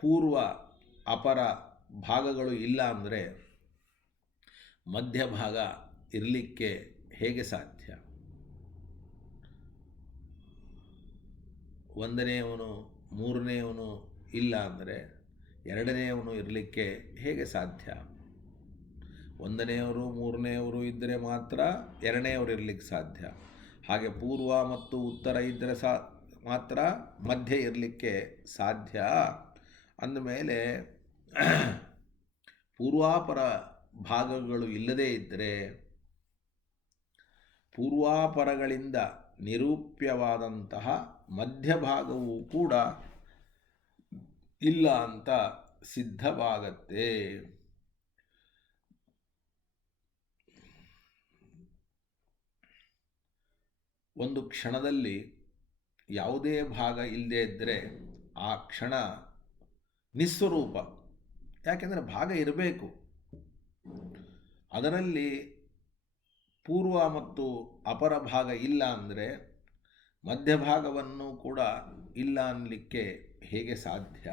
ಪೂರ್ವ ಅಪರ ಭಾಗಗಳು ಇಲ್ಲ ಅಂದರೆ ಮಧ್ಯಭಾಗ ಇರಲಿಕ್ಕೆ ಹೇಗೆ ಸಾಧ್ಯ? ಒಂದನೆಯವನು ಮೂರನೆಯವನು ಇಲ್ಲ ಅಂದರೆ ಎರಡನೆಯವನು ಇರಲಿಕ್ಕೆ ಹೇಗೆ ಸಾಧ್ಯ? ಒಂದನೆಯವರು ಮೂರನೆಯವರು ಇದ್ದರೆ ಮಾತ್ರ ಎರಡನೆಯವರು ಇರಲಿಕ್ಕೆ ಸಾಧ್ಯ. ಹಾಗೆ ಪೂರ್ವ ಮತ್ತು ಉತ್ತರ ಇದ್ದರೆ ಮಾತ್ರ ಮಧ್ಯೆ ಇರಲಿಕ್ಕೆ ಸಾಧ್ಯ. ಅಂದಮೇಲೆ ಪೂರ್ವಾಪರ ಭಾಗಗಳು ಇಲ್ಲದೇ ಇದ್ದರೆ ಪೂರ್ವಾಪರಗಳಿಂದ ನಿರೂಪ್ಯವಾದಂತಹ ಮಧ್ಯಭಾಗವೂ ಕೂಡ ಇಲ್ಲ ಅಂತ ಸಿದ್ಧವಾಗತ್ತೆ. ಒಂದು ಕ್ಷಣದಲ್ಲಿ ಯಾವುದೇ ಭಾಗ ಇಲ್ಲದೇ ಇದ್ದರೆ ಆ ಕ್ಷಣ ನಿಸ್ವರೂಪ. ಯಾಕೆಂದರೆ ಭಾಗ ಇರಬೇಕು. ಅದರಲ್ಲಿ ಪೂರ್ವ ಮತ್ತು ಅಪರ ಭಾಗ ಇಲ್ಲ ಅಂದರೆ ಮಧ್ಯಭಾಗವನ್ನು ಕೂಡ ಇಲ್ಲ ಅನ್ನಲಿಕ್ಕೆ ಹೇಗೆ ಸಾಧ್ಯ?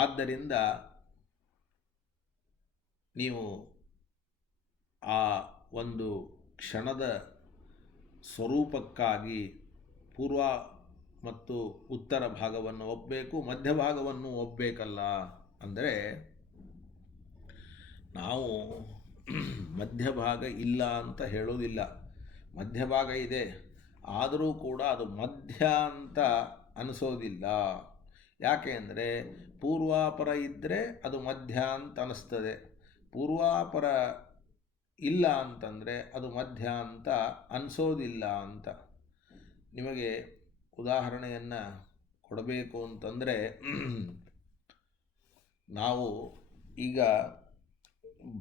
ಆದ್ದರಿಂದ ನೀವು ಆ ಒಂದು ಕ್ಷಣದ ಸ್ವರೂಪಕ್ಕಾಗಿ ಪೂರ್ವ ಮತ್ತು ಉತ್ತರ ಭಾಗವನ್ನು ಒಪ್ಪಬೇಕು, ಮಧ್ಯಭಾಗವನ್ನು ಒಪ್ಪಬೇಕಲ್ಲ. ಅಂದರೆ ನಾವು ಮಧ್ಯಭಾಗ ಇಲ್ಲ ಅಂತ ಹೇಳೋದಿಲ್ಲ, ಮಧ್ಯಭಾಗ ಇದೆ, ಆದರೂ ಕೂಡ ಅದು ಮಧ್ಯ ಅಂತ ಅನಿಸೋದಿಲ್ಲ. ಯಾಕೆ ಅಂದರೆ ಪೂರ್ವಾಪರ ಇದ್ದರೆ ಅದು ಮಧ್ಯ ಅಂತ ಅನ್ನಿಸ್ತದೆ, ಪೂರ್ವಾಪರ ಇಲ್ಲ ಅಂತಂದರೆ ಅದು ಮಧ್ಯ ಅಂತ ಅನಿಸೋದಿಲ್ಲ ಅಂತ. ನಿಮಗೆ ಉದಾಹರಣೆಯನ್ನು ಕೊಡಬೇಕು ಅಂತಂದರೆ, ನಾವು ಈಗ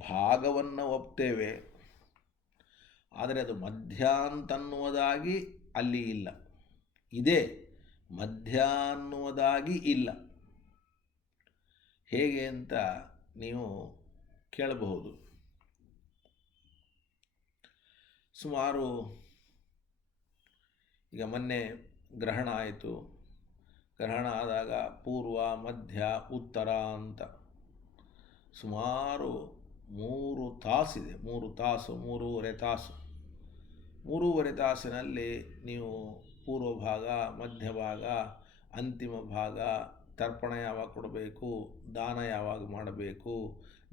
ಭಾಗವನ್ನು ಒಪ್ತೇವೆ, ಆದರೆ ಅದು ಮಧ್ಯ ಅಂತನ್ನುವುದಾಗಿ ಅಲ್ಲಿ ಇಲ್ಲ, ಇದೆ ಮಧ್ಯ ಅನ್ನುವುದಾಗಿ ಇಲ್ಲ. ಹೇಗೆ ಅಂತ ನೀವು ಕೇಳಬಹುದು. ಸುಮಾರು ಈಗ ಮೊನ್ನೆ ಗ್ರಹಣ ಆಯಿತು. ಗ್ರಹಣ ಆದಾಗ ಪೂರ್ವ ಮಧ್ಯ ಉತ್ತರ ಅಂತ ಸುಮಾರು 3 ತಾಸಿದೆ, 3 ತಾಸು, 3.5 ತಾಸು. 3.5 ತಾಸಿನಲ್ಲಿ ನೀವು ಪೂರ್ವ ಭಾಗ, ಮಧ್ಯಭಾಗ, ಅಂತಿಮ ಭಾಗ, ತರ್ಪಣ ಯಾವಾಗ ಕೊಡಬೇಕು, ದಾನ ಯಾವಾಗ ಮಾಡಬೇಕು,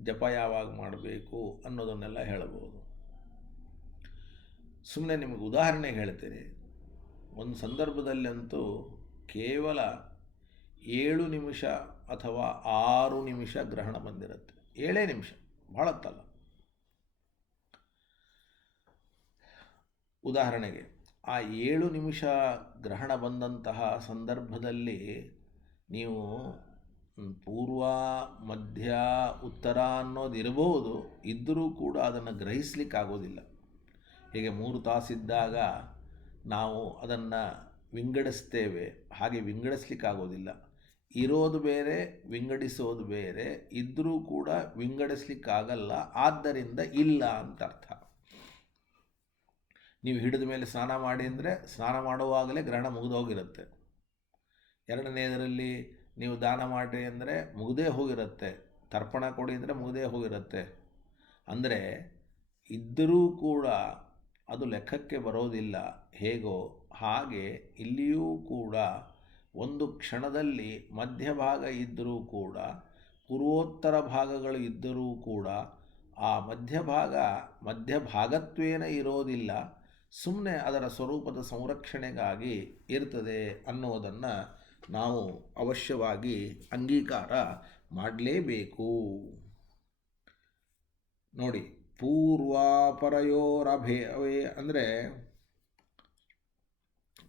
ಜಪ ಯಾವಾಗ ಮಾಡಬೇಕು ಅನ್ನೋದನ್ನೆಲ್ಲ ಹೇಳಬಹುದು. ಸುಮ್ಮನೆ ನಿಮಗೆ ಉದಾಹರಣೆಗೆ ಹೇಳ್ತೇನೆ. ಒಂದು ಸಂದರ್ಭದಲ್ಲಂತೂ ಕೇವಲ 7 ನಿಮಿಷ ಅಥವಾ 6 ನಿಮಿಷ ಗ್ರಹಣ ಬಂದಿರುತ್ತೆ. 7 ನಿಮಿಷ, ಭಾಳತ್ತಲ್ಲ. ಉದಾಹರಣೆಗೆ ಆ 7 ನಿಮಿಷ ಗ್ರಹಣ ಬಂದಂತಹ ಸಂದರ್ಭದಲ್ಲಿ ನೀವು ಪೂರ್ವ ಮಧ್ಯ ಉತ್ತರ ಅನ್ನೋದು ಇರಬಹುದು, ಇದ್ದರೂ ಕೂಡ ಅದನ್ನು ಗ್ರಹಿಸಲಿಕ್ಕಾಗೋದಿಲ್ಲ. ಹೀಗೆ 3 ತಾಸಿದ್ದಾಗ ನಾವು ಅದನ್ನು ವಿಂಗಡಿಸ್ತೇವೆ, ಹಾಗೆ ವಿಂಗಡಿಸ್ಲಿಕ್ಕಾಗೋದಿಲ್ಲ. ಇರೋದು ಬೇರೆ, ವಿಂಗಡಿಸೋದು ಬೇರೆ, ಇದ್ದರೂ ಕೂಡ ವಿಂಗಡಿಸ್ಲಿಕ್ಕಾಗಲ್ಲ. ಆದ್ದರಿಂದ ಇಲ್ಲ ಅಂತ ಅರ್ಥ. ನೀವು ಹಿಡಿದ ಮೇಲೆ ಸ್ನಾನ ಮಾಡಿ ಅಂದರೆ ಸ್ನಾನ ಮಾಡುವಾಗಲೇ ಗ್ರಹಣ ಮುಗಿದೋಗಿರುತ್ತೆ. ಎರಡನೇದರಲ್ಲಿ ನೀವು ದಾನ ಮಾಡಿ ಅಂದರೆ ಮುಗಿದೇ ಹೋಗಿರುತ್ತೆ, ತರ್ಪಣ ಕೊಡಿ ಅಂದರೆ ಮುಗಿದೇ ಹೋಗಿರುತ್ತೆ. ಅಂದರೆ ಇದ್ದರೂ ಕೂಡ ಅದು ಲೆಕ್ಕಕ್ಕೆ ಬರೋದಿಲ್ಲ. ಹೇಗೋ ಹಾಗೆ ಇಲ್ಲಿಯೂ ಕೂಡ ಒಂದು ಕ್ಷಣದಲ್ಲಿ ಮಧ್ಯಭಾಗ ಇದ್ದರೂ ಕೂಡ, ಪೂರ್ವೋತ್ತರ ಭಾಗಗಳು ಇದ್ದರೂ ಕೂಡ ಆ ಮಧ್ಯಭಾಗತ್ವೇನ ಇರೋದಿಲ್ಲ, ಸುಮ್ಮನೆ ಅದರ ಸ್ವರೂಪದ ಸಂರಕ್ಷಣೆಗಾಗಿ ಇರ್ತದೆ ಅನ್ನೋದನ್ನು ನಾವು ಅವಶ್ಯವಾಗಿ ಅಂಗೀಕಾರ ಮಾಡಲೇಬೇಕು. ನೋಡಿ, ಪೂರ್ವಾಪರಯೋರಭೇವೇ ಅಂದರೆ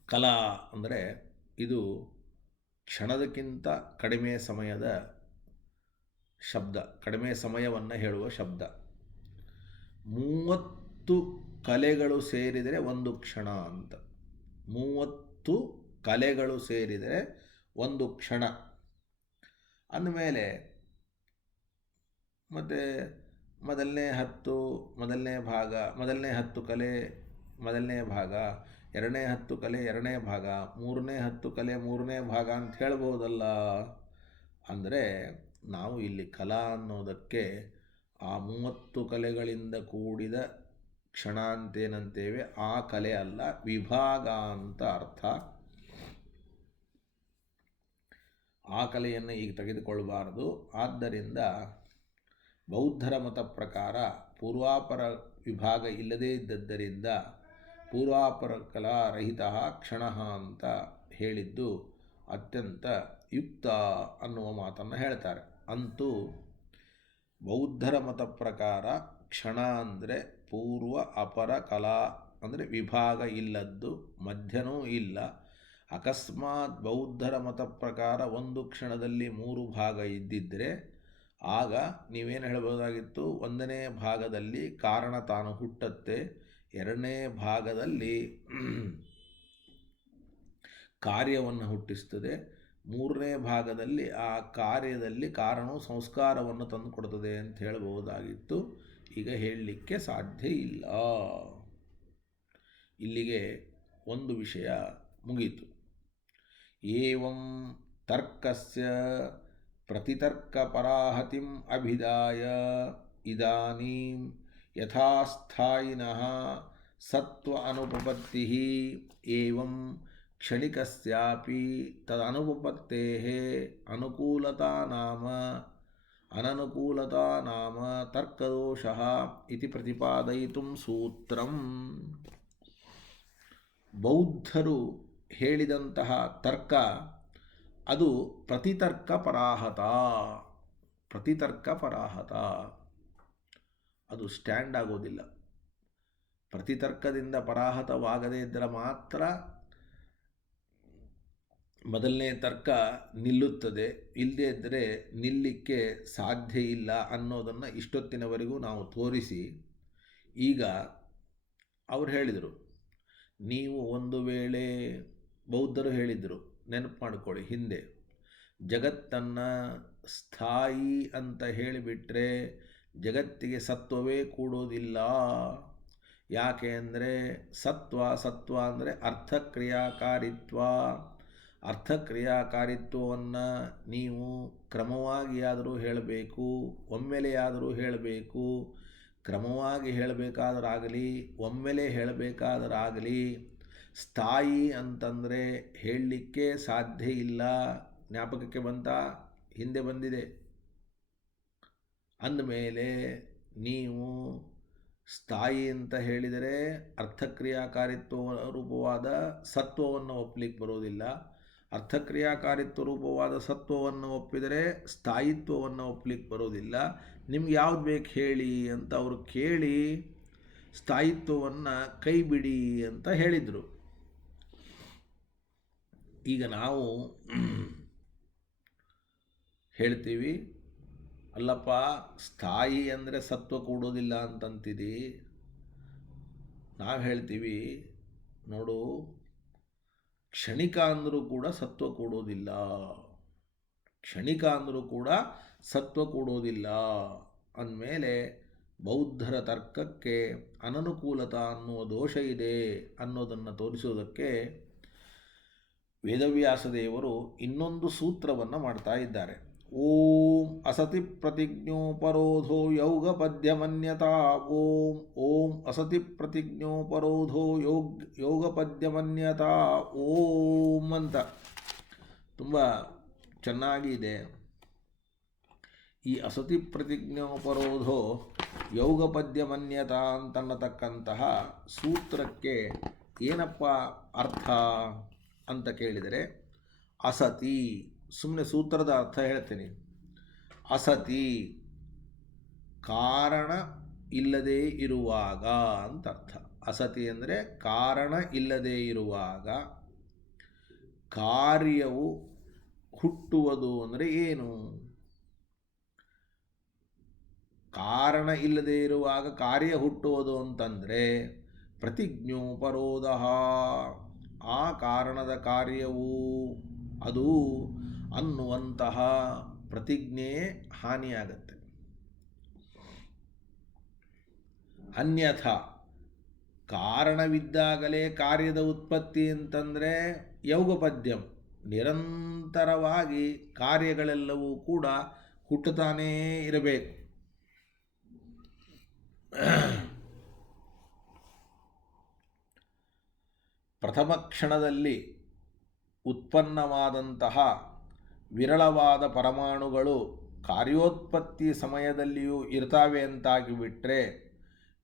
ಕಲಾ ಅಂದರೆ ಇದು ಕ್ಷಣದಕ್ಕಿಂತ ಕಡಿಮೆ ಸಮಯದ ಶಬ್ದ, ಕಡಿಮೆ ಸಮಯವನ್ನು ಹೇಳುವ ಶಬ್ದ. 30 ಕಲೆಗಳು ಸೇರಿದರೆ ಒಂದು ಕ್ಷಣ ಅಂತ. 30 ಕಲೆಗಳು ಸೇರಿದರೆ ಒಂದು ಕ್ಷಣ ಅಂದಮೇಲೆ ಮತ್ತು ಮೊದಲನೇ 10 ಕಲೆ ಮೊದಲನೇ ಭಾಗ, ಎರಡನೇ 10 ಕಲೆ ಎರಡನೇ ಭಾಗ, ಮೂರನೇ 10 ಕಲೆ ಮೂರನೇ ಭಾಗ ಅಂತ ಹೇಳ್ಬೋದಲ್ಲ. ಅಂದರೆ ನಾವು ಇಲ್ಲಿ ಕಲಾ ಅನ್ನೋದಕ್ಕೆ ಆ 30 ಕಲೆಗಳಿಂದ ಕೂಡಿದ ಕ್ಷಣ ಅಂತೇನಂತೇವೆ, ಆ ಕಲೆ ಅಲ್ಲ, ವಿಭಾಗ ಅಂತ ಅರ್ಥ. ಆ ಕಲೆಯನ್ನು ಈಗ ತೆಗೆದುಕೊಳ್ಳಬಾರದು. ಆದ್ದರಿಂದ ಬೌದ್ಧರ ಮತ ಪ್ರಕಾರ ಪೂರ್ವಾಪರ ವಿಭಾಗ ಇಲ್ಲದೇ ಇದ್ದದ್ದರಿಂದ ಪೂರ್ವಾಪರ ಕಲಾರಹಿತ ಕ್ಷಣ ಅಂತ ಹೇಳಿದ್ದು ಅತ್ಯಂತ ಯುಕ್ತ ಅನ್ನುವ ಮಾತನ್ನು ಹೇಳ್ತಾರೆ. ಅಂತೂ ಬೌದ್ಧರ ಮತ ಪ್ರಕಾರ ಕ್ಷಣ ಅಂದರೆ ಪೂರ್ವ ಅಪರ ಕಲಾ ಅಂದರೆ ವಿಭಾಗ ಇಲ್ಲದ್ದು, ಮಧ್ಯನೂ ಇಲ್ಲ. ಅಕಸ್ಮಾತ್ ಬೌದ್ಧರ ಮತ ಪ್ರಕಾರ ಒಂದು ಕ್ಷಣದಲ್ಲಿ 3 ಭಾಗ ಇದ್ದಿದ್ದರೆ ಆಗ ನೀವೇನು ಹೇಳ್ಬೋದಾಗಿತ್ತು, 1ನೇ ಭಾಗದಲ್ಲಿ ಕಾರಣ ತಾನು ಹುಟ್ಟತ್ತೆ, ಎರಡನೇ ಭಾಗದಲ್ಲಿ ಕಾರ್ಯವನ್ನು ಹುಟ್ಟಿಸ್ತದೆ, ಮೂರನೇ ಭಾಗದಲ್ಲಿ ಆ ಕಾರ್ಯದಲ್ಲಿ ಕಾರಣವು ಸಂಸ್ಕಾರವನ್ನು ತಂದುಕೊಡ್ತದೆ ಅಂತ ಹೇಳಬಹುದಾಗಿತ್ತು. ಈಗ ಹೇಳಲಿಕ್ಕೆ ಸಾಧ್ಯ ಇಲ್ಲ. ಇಲ್ಲಿಗೆ ಒಂದು ವಿಷಯ ಮುಗೀತು. ಏವಂ ತರ್ಕಸ್ಯ ಪ್ರತಿತರ್ಕಪರಾಹತಿಂ ಅಭಿದಾಯ ಇದಾನೀಂ ಯಥಾಸ್ಥಾಯಿನಃ ಸತ್ವ ಅನುಪಪತ್ತಿಃ ಏವಂ ಕ್ಷಣಿಕಸ್ಯಾಪಿ ತದನುಪಪತ್ತೇಃ ಅನುಕೂಲತಾ ನಾಮ ಅನನುಕೂಲತಾ ನಾಮ ತರ್ಕದೋಷಃ ಇತಿ ಪ್ರತಿಪಾದಯಿತುಂ ಸೂತ್ರಂ. ಬೌದ್ಧರು ಹೇಳಿದಂತಹ ತರ್ಕ ಅದು ಪ್ರತಿತರ್ಕ ಪರಾಹತ, ಅದು ಸ್ಟ್ಯಾಂಡ್ ಆಗೋದಿಲ್ಲ. ಪ್ರತಿತರ್ಕದಿಂದ ಪರಾಹತವಾಗದೇ ಇದ್ದರೆ ಮಾತ್ರ ಮೊದಲನೇ ತರ್ಕ ನಿಲ್ಲುತ್ತದೆ, ಇಲ್ಲದೇ ಇದ್ದರೆ ನಿಲ್ಲಕ್ಕೆ ಸಾಧ್ಯ ಇಲ್ಲ ಅನ್ನೋದನ್ನು ಇಷ್ಟೊತ್ತಿನವರೆಗೂ ನಾವು ತೋರಿಸಿ, ಈಗ ಅವರು ಹೇಳಿದರು, ನೀವು ಒಂದು ವೇಳೆ ಬೌದ್ಧರು ಹೇಳಿದರು, ನೆನಪು ಮಾಡಿಕೊಳ್ಳಿ, ಹಿಂದೆ ಜಗತ್ತನ್ನು ಸ್ಥಾಯಿ ಅಂತ ಹೇಳಿಬಿಟ್ರೆ ಜಗತ್ತಿಗೆ ಸತ್ವವೇ ಕೂಡೋದಿಲ್ಲ. ಯಾಕೆ ಅಂದರೆ ಸತ್ವ ಅಂದರೆ ಅರ್ಥಕ್ರಿಯಾಕಾರಿತ್ವವನ್ನು ನೀವು ಕ್ರಮವಾಗಿಯಾದರೂ ಹೇಳಬೇಕು, ಒಮ್ಮೆಲೆಯಾದರೂ ಹೇಳಬೇಕು. ಕ್ರಮವಾಗಿ ಹೇಳಬೇಕಾದರಾಗಲಿ, ಒಮ್ಮೆಲೆ ಹೇಳಬೇಕಾದರಾಗಲಿ, ಸ್ಥಾಯಿ ಅಂತಂದರೆ ಹೇಳಲಿಕ್ಕೆ ಸಾಧ್ಯ ಇಲ್ಲ. ಜ್ಞಾಪಕಕ್ಕೆ ಬಂತ? ಹಿಂದೆ ಬಂದಿದೆ. ಅಂದಮೇಲೆ ನೀವು ಸ್ಥಾಯಿ ಅಂತ ಹೇಳಿದರೆ ಅರ್ಥಕ್ರಿಯಾಕಾರಿತ್ವ ರೂಪವಾದ ಸತ್ವವನ್ನು ಒಪ್ಪಲಿಕ್ಕೆ ಬರೋದಿಲ್ಲ. ಅರ್ಥಕ್ರಿಯಾಕಾರಿತ್ವ ರೂಪವಾದ ಸತ್ವವನ್ನು ಒಪ್ಪಿದರೆ ಸ್ಥಾಯಿತ್ವವನ್ನು ಒಪ್ಪಲಿಕ್ಕೆ ಬರೋದಿಲ್ಲ. ನಿಮ್ಗೆ ಯಾವ್ದು ಬೇಕು ಹೇಳಿ ಅಂತ ಅವರು ಕೇಳಿ ಸ್ಥಾಯಿತ್ವವನ್ನು ಕೈ ಬಿಡಿ ಅಂತ ಹೇಳಿದರು. ಈಗ ನಾವು ಹೇಳ್ತೀವಿ, ಅಲ್ಲಪ್ಪ ಸ್ಥಾಯಿ ಅಂದರೆ ಸತ್ವ ಕೂಡೋದಿಲ್ಲ ಅಂತಂತಿದಿ. ನಾವು ಹೇಳ್ತೀವಿ, ನೋಡು, ಕ್ಷಣಿಕ ಅಂದರೂ ಕೂಡ ಸತ್ವ ಕೂಡೋದಿಲ್ಲ, ಅಂದಮೇಲೆ ಬೌದ್ಧರ ತರ್ಕಕ್ಕೆ ಅನನುಕೂಲತಾ ಅನ್ನುವ ದೋಷ ಇದೆ ಅನ್ನೋದನ್ನು ತೋರಿಸೋದಕ್ಕೆ ವೇದವ್ಯಾಸ ದೇವರು ಇನ್ನೊಂದು ಸೂತ್ರವನ್ನು ಮಾಡ್ತಾ ಇದ್ದಾರೆ. ಓಂ ಅಸತಿ ಪ್ರತಿಜ್ಞೋಪರೋಧೋ ಯೋಗಪದ್ಯಮನ್ಯತಾ. ಓಂ ಅಸತಿ ಪ್ರತಿಜ್ಞೋಪರೋಧೋ ಯೋಗಪದ್ಯಮನ್ಯತಾ ಓಂ ಅಂತ ತುಂಬ ಚೆನ್ನಾಗಿದೆ. ಈ ಅಸತಿ ಪ್ರತಿಜ್ಞೋಪರೋಧೋ ಯೋಗಪದ್ಯಮನ್ಯತಾ ಅಂತನ್ನತಕ್ಕಂತಹ ಸೂತ್ರಕ್ಕೆ ಏನಪ್ಪ ಅರ್ಥ ಅಂತ ಕೇಳಿದರೆ, ಅಸತಿ, ಸುಮ್ಮನೆ ಸೂತ್ರದ ಅರ್ಥ ಹೇಳ್ತೀನಿ. ಅಸತಿ ಕಾರಣ ಇಲ್ಲದೇ ಇರುವಾಗ ಅಂತ ಅರ್ಥ. ಅಸತಿ ಅಂದರೆ ಕಾರಣ ಇಲ್ಲದೇ ಇರುವಾಗ. ಕಾರ್ಯವು ಹುಟ್ಟುವುದು ಅಂದರೆ ಏನು? ಕಾರಣ ಇಲ್ಲದೇ ಇರುವಾಗ ಕಾರ್ಯ ಹುಟ್ಟುವುದು ಅಂತಂದರೆ ಪ್ರತಿಜ್ಞೋಪರೋಧ, ಆ ಕಾರಣದ ಕಾರ್ಯವು ಅದು ಅನ್ನುವಂತಹ ಪ್ರತಿಜ್ಞೆ ಹಾನಿಯಾಗತ್ತೆ. ಅನ್ಯಥಾ ಕಾರಣವಿದ್ದಾಗಲೇ ಕಾರ್ಯದ ಉತ್ಪತ್ತಿ ಅಂತಂದರೆ ಯೌಗಪದ್ಯಂ, ನಿರಂತರವಾಗಿ ಕಾರ್ಯಗಳೆಲ್ಲವೂ ಕೂಡ ಹುಟ್ಟುತ್ತಾನೇ ಇರಬೇಕು. ಪ್ರಥಮ ಕ್ಷಣದಲ್ಲಿ ಉತ್ಪನ್ನವಾದಂತಹ ವಿರಳವಾದ ಪರಮಾಣುಗಳು ಕಾರ್ಯೋತ್ಪತ್ತಿ ಸಮಯದಲ್ಲಿಯೂ ಇರ್ತಾವೆ ಅಂತಾಗಿಬಿಟ್ರೆ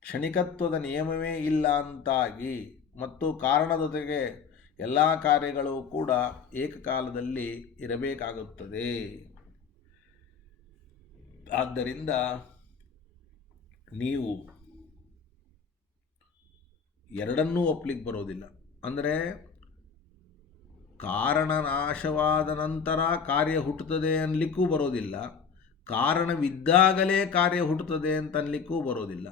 ಕ್ಷಣಿಕತ್ವದ ನಿಯಮವೇ ಇಲ್ಲ ಅಂತಾಗಿ, ಮತ್ತು ಕಾರಣದ ಜೊತೆಗೆ ಎಲ್ಲ ಕಾರ್ಯಗಳು ಕೂಡ ಏಕಕಾಲದಲ್ಲಿ ಇರಬೇಕಾಗುತ್ತದೆ. ಆದ್ದರಿಂದ ನೀವು ಎರಡನ್ನೂ ಒಪ್ಪಲಿಕ್ಕೆ ಬರೋದಿಲ್ಲ. ಅಂದರೆ ಕಾರಣ ನಾಶವಾದ ನಂತರ ಕಾರ್ಯ ಹುಟ್ಟುತ್ತದೆ ಅನ್ನಲಿಕ್ಕೂ ಬರೋದಿಲ್ಲ, ಕಾರಣವಿದ್ದಾಗಲೇ ಕಾರ್ಯ ಹುಟ್ಟುತ್ತದೆ ಅಂತ ಅನ್ನಲಿಕ್ಕೂ ಬರೋದಿಲ್ಲ.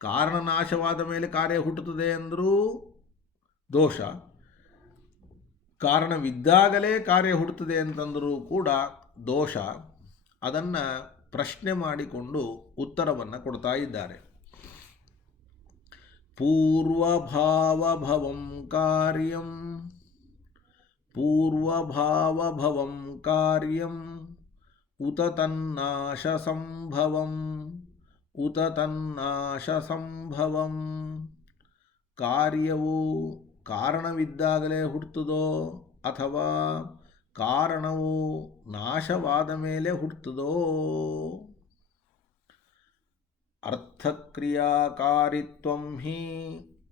ಕಾರಣ ನಾಶವಾದ ಮೇಲೆ ಕಾರ್ಯ ಹುಟ್ಟುತ್ತದೆ ಅಂದರೂ ದೋಷ, ಕಾರಣವಿದ್ದಾಗಲೇ ಕಾರ್ಯ ಹುಟ್ಟುತ್ತದೆ ಅಂತಂದರೂ ಕೂಡ ದೋಷ. ಅದನ್ನು ಪ್ರಶ್ನೆ ಮಾಡಿಕೊಂಡು ಉತ್ತರವನ್ನು ಕೊಡ್ತಾ ಇದ್ದಾರೆ. ಪೂರ್ವಭಾವಭವಂ ಕಾರ್ಯಂ ಪೂರ್ವಭಾವಭವಂ ಕಾರ್ಯಂ ಉತ ತನ್ನಾಶ ಸಂಭವಂ ಉತ ತನ್ನಾಶ ಸಂಭವಂ. ಕಾರ್ಯವು ಕಾರಣವಿದ್ದಾಗಲೇ ಹುಟ್ಟುತ್ತದೋ ಅಥವಾ ಕಾರಣವು ನಾಶವಾದ ಮೇಲೆ ಹುಟ್ಟುತ್ತದೋ? ಅರ್ಥಕ್ರಿಯಾಕಾರಿತ್ವಂ ಹಿ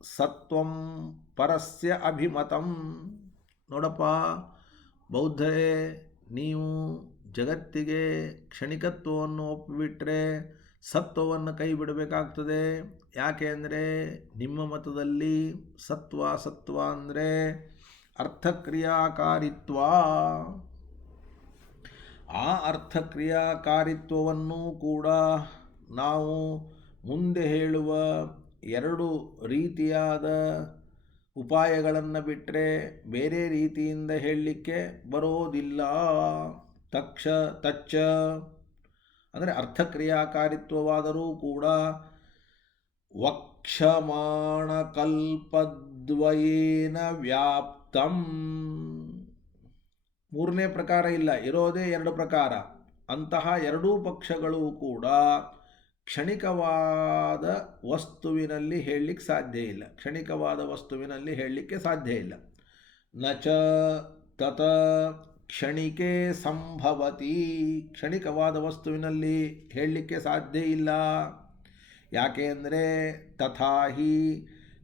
ಸತ್ವಂ ಪರಸ್ಯ ಅಭಿಮತಂ. ನೋಡಪ್ಪ ಬೌದ್ಧರೇ, ನೀವು ಜಗತ್ತಿಗೆ ಕ್ಷಣಿಕತ್ವವನ್ನು ಒಪ್ಪಿಬಿಟ್ರೆ ಸತ್ವವನ್ನು ಕೈ ಬಿಡಬೇಕಾಗ್ತದೆ. ಯಾಕೆ ಅಂದರೆ ನಿಮ್ಮ ಮತದಲ್ಲಿ ಸತ್ವ ಅಂದರೆ ಅರ್ಥಕ್ರಿಯಾಕಾರಿತ್ವ. ಆ ಅರ್ಥಕ್ರಿಯಾಕಾರಿತ್ವವನ್ನು ಕೂಡ ನಾವು ಮುಂದೆ ಹೇಳುವ ಎರಡು ರೀತಿಯಾದ ಉಪಾಯಗಳನ್ನು ಬಿಟ್ಟರೆ ಬೇರೆ ರೀತಿಯಿಂದ ಹೇಳಲಿಕ್ಕೆ ಬರೋದಿಲ್ಲ. ತಚ್ಚ ಅಂದರೆ ಅರ್ಥಕ್ರಿಯಾಕಾರಿತ್ವವಾದರೂ ಕೂಡ ವಕ್ಷಮಾಣ ಕಲ್ಪದ್ವಯೇನ ವ್ಯಾಪ್ತಂ. ಮೂರನೇ ಪ್ರಕಾರ ಇಲ್ಲ, ಇರೋದೇ ಎರಡು ಪ್ರಕಾರ. ಅಂತಹ ಎರಡೂ ಪಕ್ಷಗಳು ಕೂಡ ಕ್ಷಣಿಕವಾದ ವಸ್ತುವಿನಲ್ಲಿ ಹೇಳಲಿಕ್ಕೆ ಸಾಧ್ಯ ಇಲ್ಲ. ಕ್ಷಣಿಕವಾದ ವಸ್ತುವಿನಲ್ಲಿ ಹೇಳಲಿಕ್ಕೆ ಸಾಧ್ಯ ಇಲ್ಲ. ನಚ ತತ ಕ್ಷಣಿಕೆ ಸಂಭವತಿ. ಕ್ಷಣಿಕವಾದ ವಸ್ತುವಿನಲ್ಲಿ ಹೇಳಲಿಕ್ಕೆ ಸಾಧ್ಯ ಇಲ್ಲ. ಯಾಕೆ ಅಂದರೆ ತಥಾ ಹಿ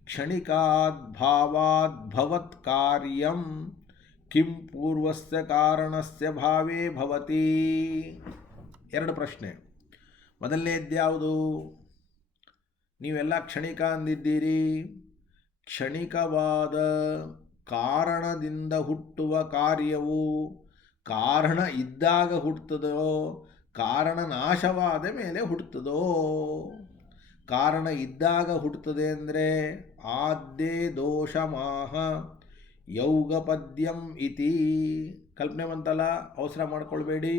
ಕ್ಷಣಿಕಾದ್ ಭಾವಾದ್ ಭವತ್ ಕಾರ್ಯಂ ಕಿಂ ಪೂರ್ವಸ್ಯ ಕಾರಣಸ್ಯ ಭಾವೇ ಭವತಿ. ಎರಡು ಪ್ರಶ್ನೆ. ಮೊದಲನೇದ್ಯಾವುದು? ನೀವೆಲ್ಲ ಕ್ಷಣಿಕ ಅಂದಿದ್ದೀರಿ. ಕ್ಷಣಿಕವಾದ ಕಾರಣದಿಂದ ಹುಟ್ಟುವ ಕಾರ್ಯವು ಕಾರಣ ಇದ್ದಾಗ ಹುಟ್ಟುತ್ತದೋ ಕಾರಣ ನಾಶವಾದ ಮೇಲೆ ಹುಟ್ಟುತ್ತದೋ? ಕಾರಣ ಇದ್ದಾಗ ಹುಟ್ಟುತ್ತದೆ ಅಂದರೆ ಆದ್ಯೇ ದೋಷಮಾಹ ಯೌಗಪದ್ಯಂ ಇತಿ. ಕಲ್ಪನೆ ಬಂತಲ್ಲ, ಅವಸರ ಮಾಡ್ಕೊಳ್ಬೇಡಿ.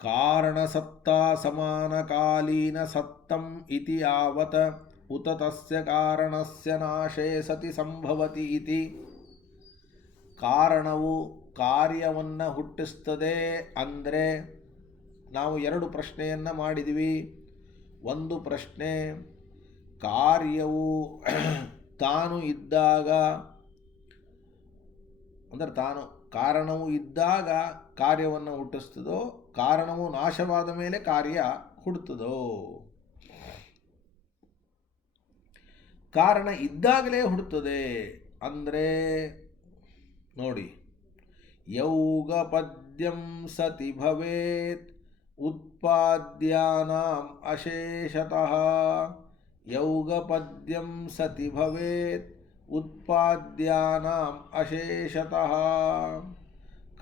ಕಾರಣಸತ್ತಾ ಸಮಾನಕಾಲೀನ ಸತ್ತಂ ಇತಿ ಯಾವತ್ ಉತ ತಸ್ಯ ಕಾರಣಸ್ಯ ನಾಶೇ ಸತಿ ಸಂಭವತಿ ಇತಿ. ಕಾರಣವು ಕಾರ್ಯವನ್ನು ಹುಟ್ಟಿಸ್ತದೆ ಅಂದರೆ ನಾವು ಎರಡು ಪ್ರಶ್ನೆಯನ್ನು ಮಾಡಿದ್ವಿ. ಒಂದು ಪ್ರಶ್ನೆ, ಕಾರ್ಯವು ತಾನು ಇದ್ದಾಗ ಅಂದರೆ ಕಾರಣವು ಇದ್ದಾಗ ಕಾರ್ಯವನ್ನು ಹುಟ್ಟಿಸ್ತದೋ, ಕಾರಣವು ನಾಶವಾದ ಮೇಲೆ ಕಾರ್ಯ ಹುಟ್ಟುತ್ತದೋ? ಕಾರಣ ಇದ್ದಾಗಲೇ ಹುಟ್ಟುತ್ತದೆ ಅಂದರೆ ನೋಡಿ, ಯೌಗಪದ್ಯಂ ಸತಿ ಭವೇತ್ ಉತ್ಪಾದ್ಯಾನಾಂ ಅಶೇಷತಃ. ಯೌಗಪದ್ಯಂ ಸತಿ ಭವೇತ್ ಉತ್ಪಾದ್ಯಾನಾಂ ಅಶೇಷತಃ.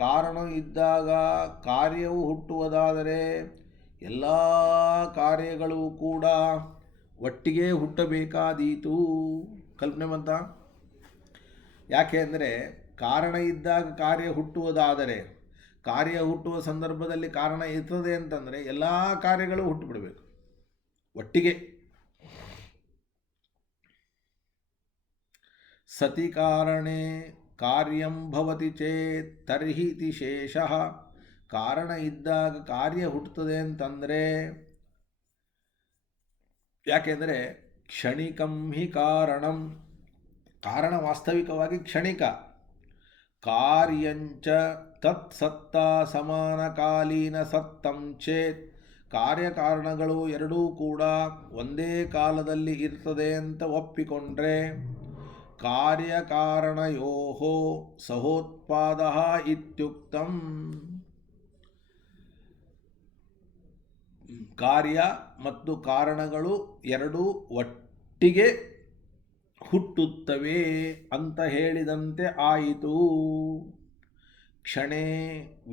ಕಾರಣ ಇದ್ದಾಗ ಕಾರ್ಯವು ಹುಟ್ಟುವುದಾದರೆ ಎಲ್ಲ ಕಾರ್ಯಗಳು ಕೂಡ ಒಟ್ಟಿಗೆ ಹುಟ್ಟಬೇಕಾದೀತು. ಕಲ್ಪನೆ ಬಂತ? ಯಾಕೆ ಅಂದರೆ ಕಾರಣ ಇದ್ದಾಗ ಕಾರ್ಯ ಹುಟ್ಟುವುದಾದರೆ, ಕಾರ್ಯ ಹುಟ್ಟುವ ಸಂದರ್ಭದಲ್ಲಿ ಕಾರಣ ಇರ್ತದೆ ಅಂತಂದರೆ ಎಲ್ಲ ಕಾರ್ಯಗಳು ಹುಟ್ಟುಬಿಡಬೇಕು ಒಟ್ಟಿಗೆ. ಸತಿ ಕಾರಣೆ ಕಾರ್ಯಂ ಭವತಿ ಚೇತ್ ತರ್ಹಿ ಇತಿ ಶೇಷಃ. ಕಾರಣ ಇದ್ದಾಗ ಕಾರ್ಯ ಹುಟ್ಟುತ್ತದೆ ಅಂತಂದರೆ, ಯಾಕೆಂದರೆ ಕ್ಷಣಿಕಂ ಹಿ ಕಾರಣಂ. ಕಾರಣ ವಾಸ್ತವಿಕವಾಗಿ ಕ್ಷಣಿಕ. ಕಾರ್ಯಂಚ ತತ್ ಸತ್ತಾ ಸಮಾನಕಾಲೀನ ಸತ್ತಂ ಚೇತ್. ಕಾರ್ಯಕಾರಣಗಳು ಎರಡೂ ಕೂಡ ಒಂದೇ ಕಾಲದಲ್ಲಿ ಇರ್ತದೆ ಅಂತ ಒಪ್ಪಿಕೊಂಡ್ರೆ ಕಾರ್ಯಕಾರಣಯೋಃ ಸಹೋತ್ಪಾದಃ ಇತ್ಯುಕ್ತಂ. ಕಾರ್ಯ ಮತ್ತು ಕಾರಣಗಳು ಎರಡೂ ಒಟ್ಟಿಗೆ ಹುಟ್ಟುತ್ತವೆ ಅಂತ ಹೇಳಿದಂತೆ ಆಯಿತು. ಕ್ಷಣೇ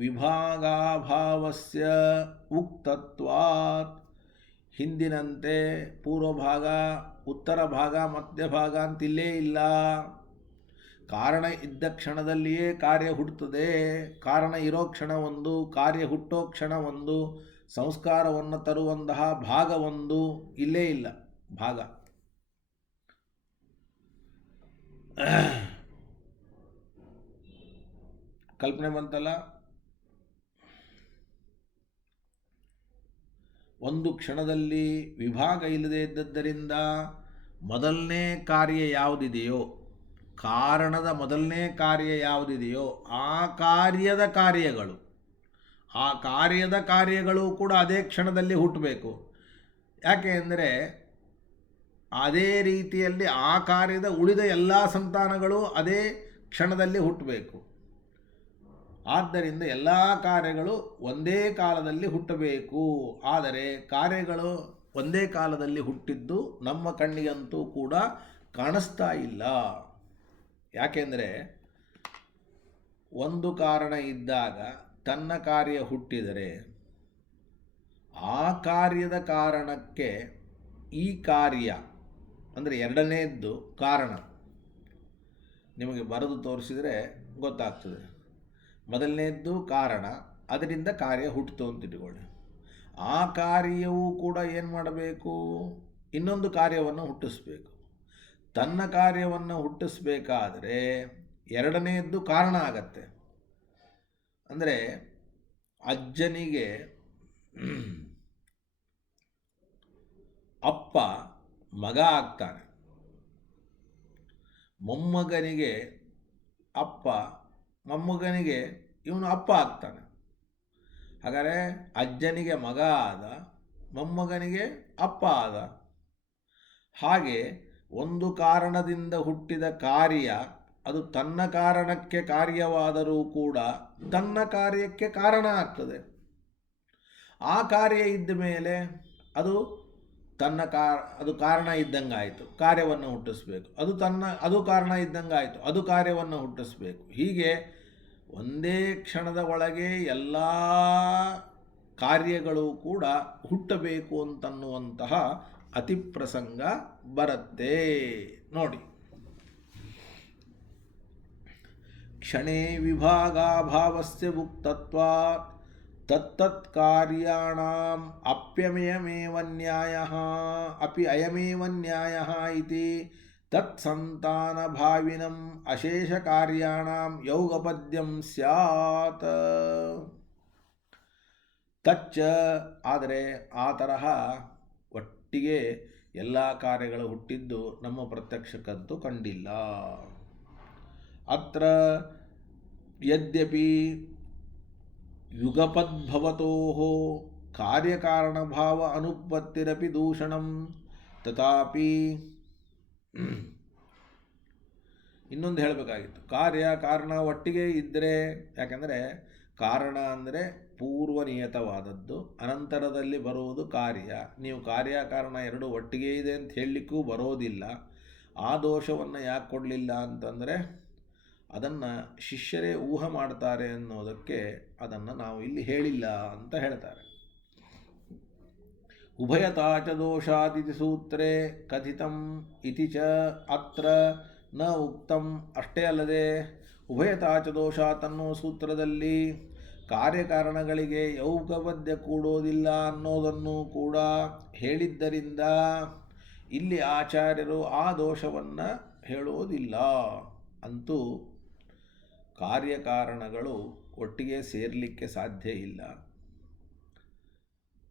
ವಿಭಾಗಾಭಾವಸ್ಯ ಉಕ್ತತ್ವಾತ್ ಹಿಂದಿನಂತೆ ಪೂರ್ವ ಭಾಗ, ಉತ್ತರ ಭಾಗ, ಮಧ್ಯಭಾಗ ಅಂತಿಲ್ಲೇ ಇಲ್ಲ. ಕಾರಣ ಇದ್ದ ಕ್ಷಣದಲ್ಲಿಯೇ ಕಾರ್ಯ ಹುಟ್ಟುತ್ತದೆ. ಕಾರಣ ಇರೋ ಕ್ಷಣ ಒಂದು, ಕಾರ್ಯ ಹುಟ್ಟೋ ಕ್ಷಣ ಒಂದು, ಸಂಸ್ಕಾರವನ್ನು ತರುವಂತಹ ಭಾಗ ಒಂದು, ಇಲ್ಲೇ ಇಲ್ಲ ಭಾಗ. ಕಲ್ಪನೆ ಬಂತಲ್ಲ. ಒಂದು ಕ್ಷಣದಲ್ಲಿ ವಿಭಾಗ ಇಲ್ಲದೆ ಇದ್ದದ್ದರಿಂದ ಮೊದಲನೇ ಕಾರ್ಯ ಯಾವುದಿದೆಯೋ, ಕಾರಣದ ಮೊದಲನೇ ಕಾರ್ಯ ಯಾವುದಿದೆಯೋ ಆ ಕಾರ್ಯದ ಕಾರ್ಯಗಳು, ಆ ಕಾರ್ಯದ ಕಾರ್ಯಗಳು ಕೂಡ ಅದೇ ಕ್ಷಣದಲ್ಲಿ ಹುಟ್ಟಬೇಕು. ಯಾಕೆ ಅಂದರೆ ಅದೇ ರೀತಿಯಲ್ಲಿ ಆ ಕಾರ್ಯದ ಉಳಿದ ಎಲ್ಲ ಸಂತಾನಗಳು ಅದೇ ಕ್ಷಣದಲ್ಲಿ ಹುಟ್ಟಬೇಕು. ಆದ್ದರಿಂದ ಎಲ್ಲ ಕಾರ್ಯಗಳು ಒಂದೇ ಕಾಲದಲ್ಲಿ ಹುಟ್ಟಬೇಕು. ಆದರೆ ಕಾರ್ಯಗಳು ಒಂದೇ ಕಾಲದಲ್ಲಿ ಹುಟ್ಟಿದ್ದು ನಮ್ಮ ಕಣ್ಣಿಗಂತೂ ಕೂಡ ಕಾಣಿಸ್ತಾ ಇಲ್ಲ. ಯಾಕೆಂದರೆ ಒಂದು ಕಾರಣ ಇದ್ದಾಗ ತನ್ನ ಕಾರ್ಯ ಹುಟ್ಟಿದರೆ ಆ ಕಾರ್ಯದ ಕಾರಣಕ್ಕೆ ಈ ಕಾರ್ಯ ಅಂದರೆ ಎರಡನೇದ್ದು ಕಾರಣ ನಿಮಗೆ ಬರೆದು ತೋರಿಸಿದರೆ ಗೊತ್ತಾಗ್ತದೆ. ಮೊದಲನೇದ್ದು ಕಾರಣ, ಅದರಿಂದ ಕಾರ್ಯ ಹುಟ್ಟಿತು ಅಂತ ಇಟ್ಕೊಳ್ಳಿ. ಆ ಕಾರ್ಯವೂ ಕೂಡ ಏನು ಮಾಡಬೇಕು, ಇನ್ನೊಂದು ಕಾರ್ಯವನ್ನು ಹುಟ್ಟಿಸ್ಬೇಕು. ತನ್ನ ಕಾರ್ಯವನ್ನು ಹುಟ್ಟಿಸ್ಬೇಕಾದರೆ ಎರಡನೆಯದ್ದು ಕಾರಣ ಆಗತ್ತೆ. ಅಂದರೆ ಅಜ್ಜನಿಗೆ ಅಪ್ಪ ಮಗ ಆಗ್ತಾನೆ, ಮೊಮ್ಮಗನಿಗೆ ಅಪ್ಪ, ಮೊಮ್ಮಗನಿಗೆ ಇವನು ಅಪ್ಪ ಆಗ್ತಾನೆ. ಹಾಗಾದರೆ ಅಜ್ಜನಿಗೆ ಮಗ ಆದ, ಮೊಮ್ಮಗನಿಗೆ ಅಪ್ಪ ಆದ. ಹಾಗೆ ಒಂದು ಕಾರಣದಿಂದ ಹುಟ್ಟಿದ ಕಾರ್ಯ ಅದು ತನ್ನ ಕಾರಣಕ್ಕೆ ಕಾರ್ಯವಾದರೂ ಕೂಡ ತನ್ನ ಕಾರ್ಯಕ್ಕೆ ಕಾರಣ ಆಗ್ತದೆ. ಆ ಕಾರ್ಯ ಇದ್ದ ಮೇಲೆ ಅದು ಅದು ಕಾರಣ ಇದ್ದಂಗೆ ಆಯಿತು, ಕಾರ್ಯವನ್ನು ಹುಟ್ಟಿಸ್ಬೇಕು. ಅದು ಕಾರಣ ಇದ್ದಂಗೆ ಆಯಿತು, ಅದು ಕಾರ್ಯವನ್ನು ಹುಟ್ಟಿಸ್ಬೇಕು. ಹೀಗೆ ಒಂದೇ ಕ್ಷಣದ ಒಳಗೆ ಎಲ್ಲ ಕಾರ್ಯಗಳು ಕೂಡ ಹುಟ್ಟಬೇಕು ಅಂತನ್ನುವಂತಹ ಅತಿಪ್ರಸಂಗ ಬರುತ್ತೆ ನೋಡಿ. ಕ್ಷಣೇ ವಿಭಾಗಾಭಾವಸ್ಯ ಮುಕ್ತತ್ವಾತ್ ತತ್ತತ್ ಕಾರ್ಯಾಣಾಂ ಅಪ್ಯಯಮೇವ ನ್ಯಾಯಃ ಅಪಿ ಅಯಮೇವ ನ್ಯಾಯಃ ಇತಿ ತತ್ಸಂತಾನ ಭಾವಿನಂ ಅಶೇಷ ಕಾರ್ಯಾಣಾಂ ಯೌಗಪದ್ಯಂ ಸ್ಯಾತ್. ತಚ್ಚ ಆದರೆ ಆ ತರಹ ಒಟ್ಟಿಗೆ ಎಲ್ಲ ಕಾರ್ಯಗಳು ಹುಟ್ಟಿದ್ದು ನಮ್ಮ ಪ್ರತ್ಯಕ್ಷಕ್ಕಂತೂ ಕಂಡಿಲ್ಲ. ಅತ್ರ ಯದ್ಯಪಿ ಯುಗಪದ್ಭವತೋಃ ಕಾರ್ಯಕಾರಣಭಾವ ಅನುಪತ್ತಿರಪಿ ದೂಷಣಂ ತಥಾಪಿ. ಇನ್ನೊಂದು ಹೇಳಬೇಕಾಗಿತ್ತು, ಕಾರ್ಯ ಕಾರಣ ಒಟ್ಟಿಗೆ ಇದ್ದರೆ, ಯಾಕೆಂದರೆ ಕಾರಣ ಅಂದರೆ ಪೂರ್ವನಿಯತವಾದದ್ದು, ಅನಂತರದಲ್ಲಿ ಬರುವುದು ಕಾರ್ಯ. ನೀವು ಕಾರ್ಯಕಾರಣ ಎರಡು ಒಟ್ಟಿಗೆ ಇದೆ ಅಂತ ಹೇಳಲಿಕ್ಕೂ ಬರೋದಿಲ್ಲ. ಆ ದೋಷವನ್ನು ಯಾಕೆ ಕೊಡಲಿಲ್ಲ ಅಂತಂದರೆ ಅದನ್ನು ಶಿಷ್ಯರೇ ಊಹೆ ಮಾಡ್ತಾರೆ ಅನ್ನೋದಕ್ಕೆ ಅದನ್ನು ನಾವು ಇಲ್ಲಿ ಹೇಳಿಲ್ಲ ಅಂತ ಹೇಳ್ತಾರೆ. ಉಭಯತಾಚ ದೋಷಾದಿತಿ ಸೂತ್ರೇ ಕಥಿತಂ ಇತಿ ಚ ಅತ್ರ ನ ಉಕ್ತಂ. ಅಷ್ಟೇ ಅಲ್ಲದೆ ಉಭಯತಾಚ ದೋಷಾತ್ ಅನ್ನುವ ಸೂತ್ರದಲ್ಲಿ ಕಾರ್ಯಕಾರಣಗಳಿಗೆ ಯೌಗಪದ್ಯ ಕೂಡೋದಿಲ್ಲ ಅನ್ನೋದನ್ನು ಕೂಡ ಹೇಳಿದ್ದರಿಂದ ಇಲ್ಲಿ ಆಚಾರ್ಯರು ಆ ದೋಷವನ್ನು ಹೇಳೋದಿಲ್ಲ. ಅಂತೂ ಕಾರ್ಯಕಾರಣಗಳು ಒಟ್ಟಿಗೆ ಸೇರಲಿಕ್ಕೆ ಸಾಧ್ಯ ಇಲ್ಲ.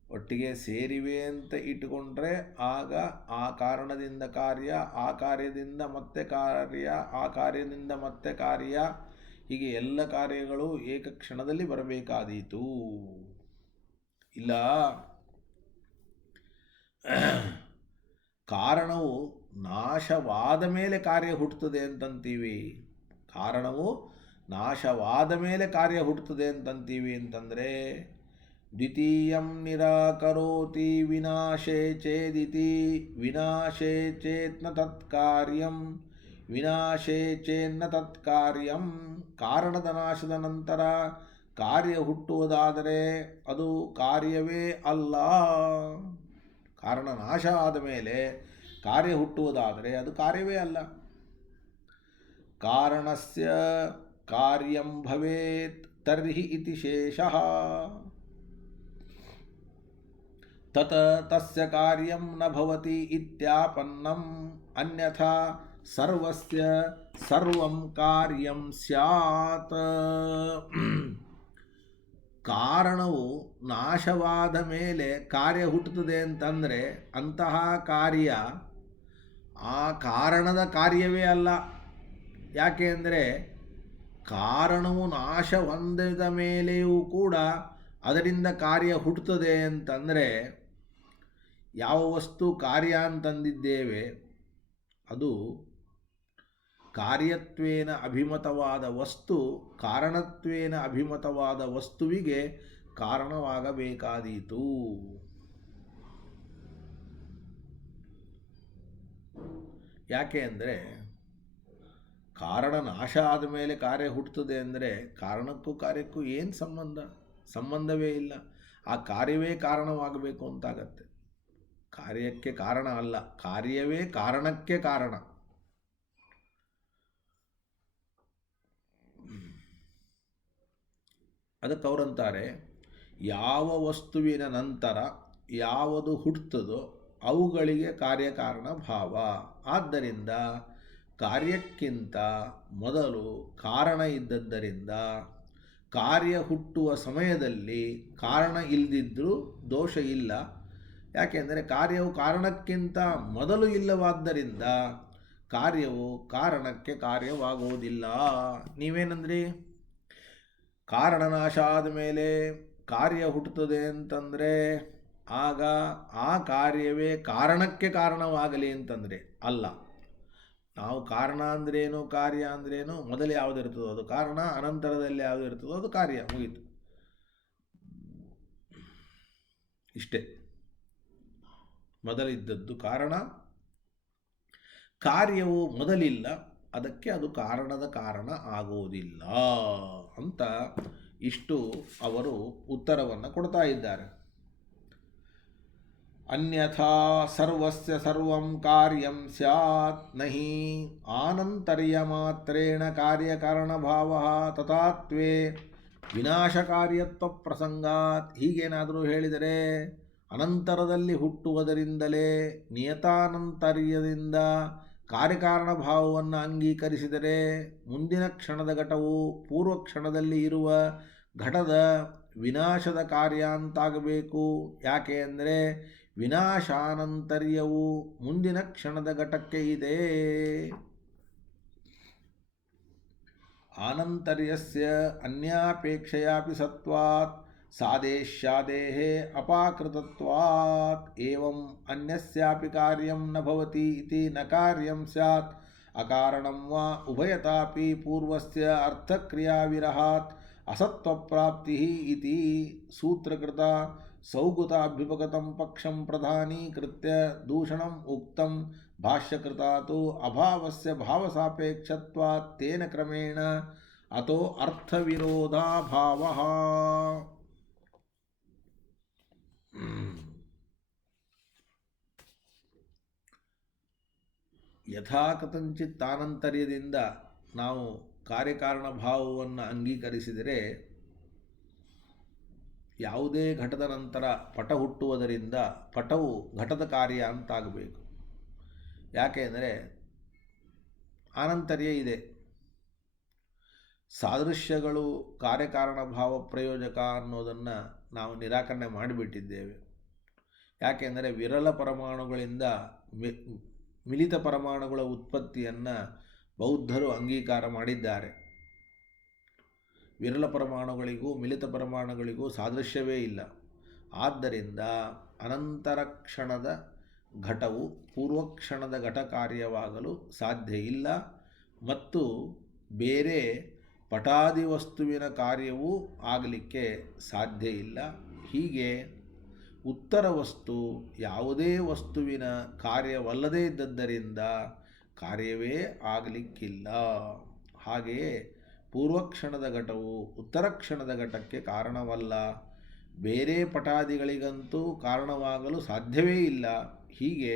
ಒಟ್ಟಿಗೆ ಸೇರಿವೆ ಅಂತ ಇಟ್ಟುಕೊಂಡ್ರೆ ಆಗ ಆ ಕಾರಣದಿಂದ ಕಾರ್ಯ, ಆ ಕಾರ್ಯದಿಂದ ಮತ್ತೆ ಕಾರ್ಯ, ಆ ಕಾರ್ಯದಿಂದ ಮತ್ತೆ ಕಾರ್ಯ, ಹೀಗೆ ಎಲ್ಲ ಕಾರ್ಯಗಳು ಏಕಕ್ಷಣದಲ್ಲಿ ಬರಬೇಕಾದೀತು. ಇಲ್ಲ, ಕಾರಣವು ನಾಶವಾದ ಮೇಲೆ ಕಾರ್ಯ ಹುಟ್ಟುತ್ತದೆ ಅಂತಂತೀವಿ. ಕಾರಣವು ನಾಶವಾದ ಮೇಲೆ ಕಾರ್ಯ ಹುಟ್ಟುತ್ತದೆ ಅಂತಂತೀವಿ ಅಂತಂದರೆ ದ್ವಿತೀಯಂ ನಿರಾಕರೋತಿ ವಿನಾಶೇ ಚೇದಿತಿ. ವಿನಾಶೇ ಚೇತ್ನ ತತ್ಕಾರ್ಯಂ, ವಿನಾಶೇ ಚೇನ್ನ ತತ್ಕಾರ್ಯಂ. ಕಾರಣದ ನಾಶದ ನಂತರ ಕಾರ್ಯ ಹುಟ್ಟುವುದಾದರೆ ಅದು ಕಾರ್ಯವೇ ಅಲ್ಲ. ಕಾರಣ ನಾಶ ಆದ ಮೇಲೆ ಕಾರ್ಯ ಹುಟ್ಟುವುದಾದರೆ ಅದು ಕಾರ್ಯವೇ ಅಲ್ಲ. ಕಾರಣಸ್ಯ ಕಾರ್ಯಂ ಭವೇತ್ ತರ್ಹಿ ಇತಿ ಶೇಷಃ ತತ ತಸ್ಯ ಕಾರ್ಯಂ ನ ಭವತಿ ಇತ್ಯಾಪನ್ನಂ ಅನ್ಯಥಾ ಸರ್ವಸ್ಯ ಸರ್ವಂ ಕಾರ್ಯಂ ಸ್ಯಾತ್. ಕಾರಣವು ನಾಶವಾದ ಮೇಲೆ ಕಾರ್ಯ ಹುಟ್ಟುತ್ತದೆ ಅಂತಂದರೆ ಅಂತಹ ಕಾರ್ಯ ಆ ಕಾರಣದ ಕಾರ್ಯವೇ ಅಲ್ಲ. ಯಾಕೆ ಅಂದರೆ ಕಾರಣವು ನಾಶ ಹೊಂದಿದ ಮೇಲೆಯೂ ಕೂಡ ಅದರಿಂದ ಕಾರ್ಯ ಹುಟ್ಟುತ್ತದೆ ಅಂತಂದರೆ ಯಾವ ವಸ್ತು ಕಾರ್ಯ ಅಂತಂದಿದ್ದೇವೆ ಅದು ಕಾರ್ಯತ್ವೇನ ಅಭಿಮತವಾದ ವಸ್ತು ಕಾರಣತ್ವೇನ ಅಭಿಮತವಾದ ವಸ್ತುವಿಗೆ ಕಾರಣವಾಗಬೇಕಾದೀತು. ಯಾಕೆ ಅಂದರೆ ಕಾರಣ ನಾಶ ಆದ ಮೇಲೆ ಕಾರ್ಯ ಹುಟ್ಟುತ್ತದೆ ಅಂದರೆ ಕಾರಣಕ್ಕೂ ಕಾರ್ಯಕ್ಕೂ ಏನು ಸಂಬಂಧವೇ ಇಲ್ಲ. ಆ ಕಾರ್ಯವೇ ಕಾರಣವಾಗಬೇಕು ಅಂತಾಗತ್ತೆ. ಕಾರ್ಯಕ್ಕೆ ಕಾರಣ ಅಲ್ಲ, ಕಾರ್ಯವೇ ಕಾರಣಕ್ಕೆ ಕಾರಣ. ಅದಕ್ಕೆ ಅವರಂತಾರೆ, ಯಾವ ವಸ್ತುವಿನ ನಂತರ ಯಾವುದು ಹುಟ್ಟುತ್ತದೋ ಅವುಗಳಿಗೆ ಕಾರ್ಯಕಾರಣ ಭಾವ. ಆದ್ದರಿಂದ ಕಾರ್ಯಕ್ಕಿಂತ ಮೊದಲು ಕಾರಣ ಇದ್ದದ್ದರಿಂದ ಕಾರ್ಯ ಹುಟ್ಟುವ ಸಮಯದಲ್ಲಿ ಕಾರಣ ಇಲ್ಲದಿದ್ದರೂ ದೋಷ ಇಲ್ಲ. ಯಾಕೆಂದರೆ ಕಾರ್ಯವು ಕಾರಣಕ್ಕಿಂತ ಮೊದಲು ಇಲ್ಲವಾದ್ದರಿಂದ ಕಾರ್ಯವು ಕಾರಣಕ್ಕೆ ಕಾರ್ಯವಾಗುವುದಿಲ್ಲ. ನೀವೇನಂದ್ರಿ? ಕಾರಣ ನಾಶ ಆದ ಮೇಲೆ ಕಾರ್ಯ ಹುಟ್ಟುತ್ತದೆ ಅಂತಂದರೆ ಆಗ ಆ ಕಾರ್ಯವೇ ಕಾರಣಕ್ಕೆ ಕಾರಣವಾಗಲಿ ಅಂತಂದರೆ ಅಲ್ಲ. ನಾವು ಕಾರಣ ಅಂದ್ರೇನು, ಕಾರ್ಯ ಅಂದ್ರೇನು, ಮೊದಲು ಯಾವುದಿರ್ತದೋ ಅದು ಕಾರಣ, ಅನಂತರದಲ್ಲಿ ಯಾವುದು ಇರ್ತದೋ ಅದು ಕಾರ್ಯ, ಮುಗೀತು. ಇಷ್ಟೇ. ಮೊದಲಿದ್ದದ್ದು ಕಾರಣ, ಕಾರ್ಯವು ಮೊದಲಿಲ್ಲ, ಅದಕ್ಕೆ ಅದು ಕಾರಣದ ಕಾರಣ ಆಗುವುದಿಲ್ಲ ಅಂತ ಇಷ್ಟು ಅವರು ಉತ್ತರವನ್ನು ಕೊಡ್ತಾ ಇದ್ದಾರೆ. ಅನ್ಯಥಾ ಸರ್ವಸ್ಯ ಸರ್ವಂ ಕಾರ್ಯಂ ಸ್ಯಾತ್ ನಹಿ ಆನಂತರ್ಯ ಮಾತ್ರೇಣ ಕಾರ್ಯಕಾರಣಭಾವಃ ತಥಾತ್ವೇ ವಿನಾಶಕಾರ್ಯತ್ವ ಪ್ರಸಂಗಾತ್. ಹೀಗೇನಾದರೂ ಹೇಳಿದರೆ ಅನಂತರದಲ್ಲಿ ಹುಟ್ಟುವುದರಿಂದಲೇ ನಿಯತಾನಂತರ್ಯದಿಂದ ಕಾರ್ಯಕಾರಣ ಭಾವವನ್ನು ಅಂಗೀಕರಿಸಿದರೆ ಮುಂದಿನ ಕ್ಷಣದ ಘಟವು ಪೂರ್ವ ಕ್ಷಣದಲ್ಲಿ ಇರುವ ಘಟದ ವಿನಾಶದ ಕಾರ್ಯ ಅಂತಾಗಬೇಕು. ಯಾಕೆ ಅಂದರೆ ವಿನಾಶಾನಂತರ್ಯವು ಮುಂದಿನ ಕ್ಷಣದ ಘಟಕ್ಕೆ ಇದೆ. ಆನಂತರ್ಯಸ್ಯ ಅನ್ಯಾಪೇಕ್ಷೆಯಾಪಿ ಸತ್ವಾತ್ ಸಾದೇಶ್ಯಾದೇಃ ಅಪಾಕೃತತ್ವಾತ್ ಏವಂ ಅನ್ಯಸ್ಯಾಪಿ ಕಾರ್ಯಂ ನ ಭವತಿ ಇತಿ ನ ಕಾರ್ಯಂ ಸ್ಯಾತ್ ಅಕಾರಣಂ ವಾ ಉಭಯತಾಪಿ ಪೂರ್ವಸ್ಯ ಅರ್ಥಕ್ರಿಯಾವಿರಹಾತ್ ಅಸತ್ವಪ್ರಾಪ್ತಿ ಇತಿ ಸೂತ್ರಕೃತ ಸೌಗುತಾಭ್ಯುಪಗತಂ ಪಕ್ಷಂ ಪ್ರಧಾನೀಕೃತ್ಯ ದೂಷಣಂ ಉಕ್ತಂ ಭಾಷ್ಯಕೃತಾತು ಅಭಾವಸ್ಯ ಭಾವಸಾಪೇಕ್ಷತ್ವಾತ್ ತೇನ ಕ್ರಮೇಣ ಅತೋ ಅರ್ಥವಿರೋಧಾಭಾವಃ. ಯಥಾಕಥಂಚಿತ್ ಆನಂತರ್ಯದಿಂದ ನಾವು ಕಾರ್ಯಕಾರಣ ಭಾವವನ್ನು ಅಂಗೀಕರಿಸಿದರೆ ಯಾವುದೇ ಘಟದ ನಂತರ ಪಟ ಹುಟ್ಟುವುದರಿಂದ ಪಟವು ಘಟದ ಕಾರ್ಯ ಅಂತಾಗಬೇಕು. ಯಾಕೆ ಅಂದರೆ ಆನಂತರ್ಯ ಇದೆ. ಸಾದೃಶ್ಯಗಳು ಕಾರ್ಯಕಾರಣ ಭಾವ ಪ್ರಯೋಜಕ ಅನ್ನೋದನ್ನು ನಾವು ನಿರಾಕರಣೆ ಮಾಡಿಬಿಟ್ಟಿದ್ದೇವೆ. ಯಾಕೆಂದರೆ ವಿರಳ ಪರಮಾಣುಗಳಿಂದ ಮಿಲಿತ ಪರಮಾಣುಗಳ ಉತ್ಪತ್ತಿಯನ್ನು ಬೌದ್ಧರು ಅಂಗೀಕಾರ ಮಾಡಿದ್ದಾರೆ. ವಿರಳ ಪರಮಾಣುಗಳಿಗೂ ಮಿಲಿತ ಪರಮಾಣುಗಳಿಗೂ ಸಾದೃಶ್ಯವೇ ಇಲ್ಲ. ಆದ್ದರಿಂದ ಅನಂತರ ಕ್ಷಣದ ಘಟವು ಪೂರ್ವಕ್ಷಣದ ಘಟ ಕಾರ್ಯವಾಗಲು ಸಾಧ್ಯ ಇಲ್ಲ ಮತ್ತು ಬೇರೆ ಪಟಾದಿ ವಸ್ತುವಿನ ಕಾರ್ಯವೂ ಆಗಲಿಕ್ಕೆ ಸಾಧ್ಯ ಇಲ್ಲ. ಹೀಗೆ ಉತ್ತರ ವಸ್ತು ಯಾವುದೇ ವಸ್ತುವಿನ ಕಾರ್ಯವಲ್ಲದೇ ಇದ್ದದ್ದರಿಂದ ಕಾರ್ಯವೇ ಆಗಲಿಕ್ಕಿಲ್ಲ. ಹಾಗೆಯೇ ಪೂರ್ವಕ್ಷಣದ ಘಟವು ಉತ್ತರ ಕ್ಷಣದ ಘಟಕ್ಕೆ ಕಾರಣವಲ್ಲ. ಬೇರೆ ಪಟಾದಿಗಳಿಗಂತೂ ಕಾರಣವಾಗಲು ಸಾಧ್ಯವೇ ಇಲ್ಲ. ಹೀಗೆ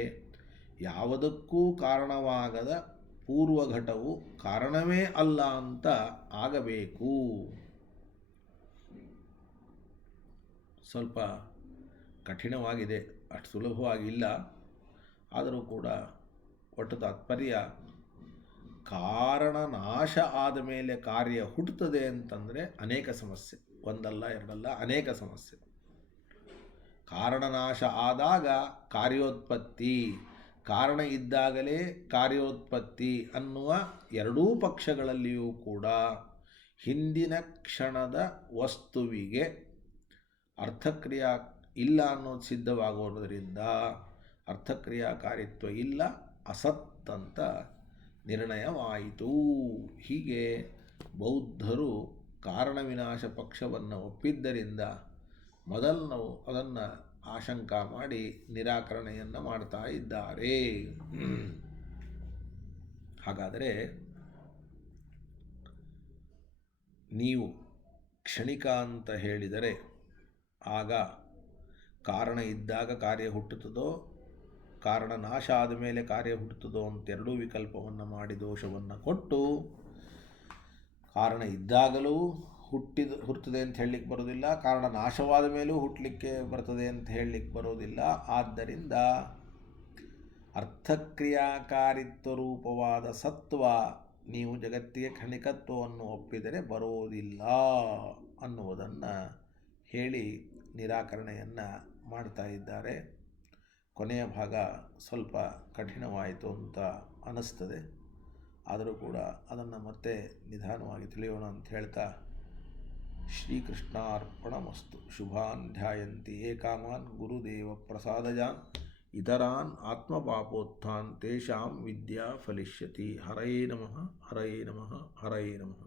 ಯಾವುದಕ್ಕೂ ಕಾರಣವಾಗದ ಪೂರ್ವಘಟವು ಕಾರಣವೇ ಅಲ್ಲ ಅಂತ ಆಗಬೇಕು. ಸ್ವಲ್ಪ ಕಠಿಣವಾಗಿದೆ, ಅಷ್ಟು ಸುಲಭವಾಗಿಲ್ಲ. ಆದರೂ ಕೂಡ ಒಟ್ಟು ತಾತ್ಪರ್ಯ, ಕಾರಣ ನಾಶ ಆದ ಮೇಲೆ ಕಾರ್ಯ ಹುಟ್ಟುತ್ತದೆ ಅಂತಂದರೆ ಅನೇಕ ಸಮಸ್ಯೆ, ಒಂದಲ್ಲ ಎರಡಲ್ಲ ಅನೇಕ ಸಮಸ್ಯೆ. ಕಾರಣನಾಶ ಆದಾಗ ಕಾರ್ಯೋತ್ಪತ್ತಿ, ಕಾರಣ ಇದ್ದಾಗಲೇ ಕಾರ್ಯೋತ್ಪತ್ತಿ ಅನ್ನುವ ಎರಡೂ ಪಕ್ಷಗಳಲ್ಲಿಯೂ ಕೂಡ ಹಿಂದಿನ ಕ್ಷಣದ ವಸ್ತುವಿಗೆ ಅರ್ಥಕ್ರಿಯಾ ಇಲ್ಲ ಅನ್ನೋದು ಸಿದ್ಧವಾಗೋದ್ರಿಂದ ಅರ್ಥಕ್ರಿಯಾಕಾರಿತ್ವ ಇಲ್ಲ, ಅಸತ್ ಅಂತ ನಿರ್ಣಯವಾಯಿತು. ಹೀಗೆ ಬೌದ್ಧರು ಕಾರಣ ವಿನಾಶ ಪಕ್ಷವನ್ನು ಒಪ್ಪಿದ್ದರಿಂದ ಮೊದಲು ನಾವು ಅದನ್ನು ಆಶಂಕ ಮಾಡಿ ನಿರಾಕರಣೆಯನ್ನು ಮಾಡ್ತಾ ಇದ್ದಾರೆ. ಹಾಗಾದರೆ ನೀವು ಕ್ಷಣಿಕ ಅಂತ ಹೇಳಿದರೆ ಆಗ ಕಾರಣ ಇದ್ದಾಗ ಕಾರ್ಯ ಹುಟ್ಟುತ್ತದೋ, ಕಾರಣ ನಾಶ ಆದ ಮೇಲೆ ಕಾರ್ಯ ಹುಟ್ಟುತ್ತದೋ ಅಂತ ಎರಡೂ ವಿಕಲ್ಪವನ್ನು ಮಾಡಿ ದೋಷವನ್ನು ಕೊಟ್ಟು, ಕಾರಣ ಇದ್ದಾಗಲೂ ಹುಟ್ಟುತ್ತದೆ ಅಂತ ಹೇಳಲಿಕ್ಕೆ ಬರೋದಿಲ್ಲ, ಕಾರಣ ನಾಶವಾದ ಮೇಲೂ ಹುಟ್ಟಲಿಕ್ಕೆ ಬರ್ತದೆ ಅಂತ ಹೇಳಲಿಕ್ಕೆ ಬರೋದಿಲ್ಲ. ಆದ್ದರಿಂದ ಅರ್ಥಕ್ರಿಯಾಕಾರಿತ್ವ ರೂಪವಾದ ಸತ್ವ ನೀವು ಜಗತ್ತಿಗೆ ಕ್ಷಣಿಕತ್ವವನ್ನು ಒಪ್ಪಿದರೆ ಬರೋದಿಲ್ಲ ಅನ್ನುವುದನ್ನು ಹೇಳಿ ನಿರಾಕರಣೆಯನ್ನು ಮಾಡ್ತಾ ಇದ್ದಾರೆ. ಕೊನೆಯ ಭಾಗ ಸ್ವಲ್ಪ ಕಠಿಣವಾಯಿತು ಅಂತ ಅನ್ನಿಸ್ತದೆ. ಆದರೂ ಕೂಡ ಅದನ್ನು ಮತ್ತೆ ನಿಧಾನವಾಗಿ ತಿಳಿಯೋಣ ಅಂತ ಹೇಳ್ತಾ, ಶ್ರೀಕೃಷ್ಣಾರ್ಪಣಮಸ್ತು. ಶುಭಾನ್ ಧ್ಯಾಯಂತಿ ಏಕಾಮಾನ್ ಗುರುದೇವ ಪ್ರಸಾದಜಾನ್ ಇತರಾನ್ ಆತ್ಮಪಾಪೋತ್ಥಾನ್ ತೇಷಾಂ ವಿದ್ಯಾ ಫಲಿಷ್ಯತಿ. ಹರಯೇ ನಮಃ ಹರಯೇ ನಮಃ ಹರಯೇ ನಮಃ.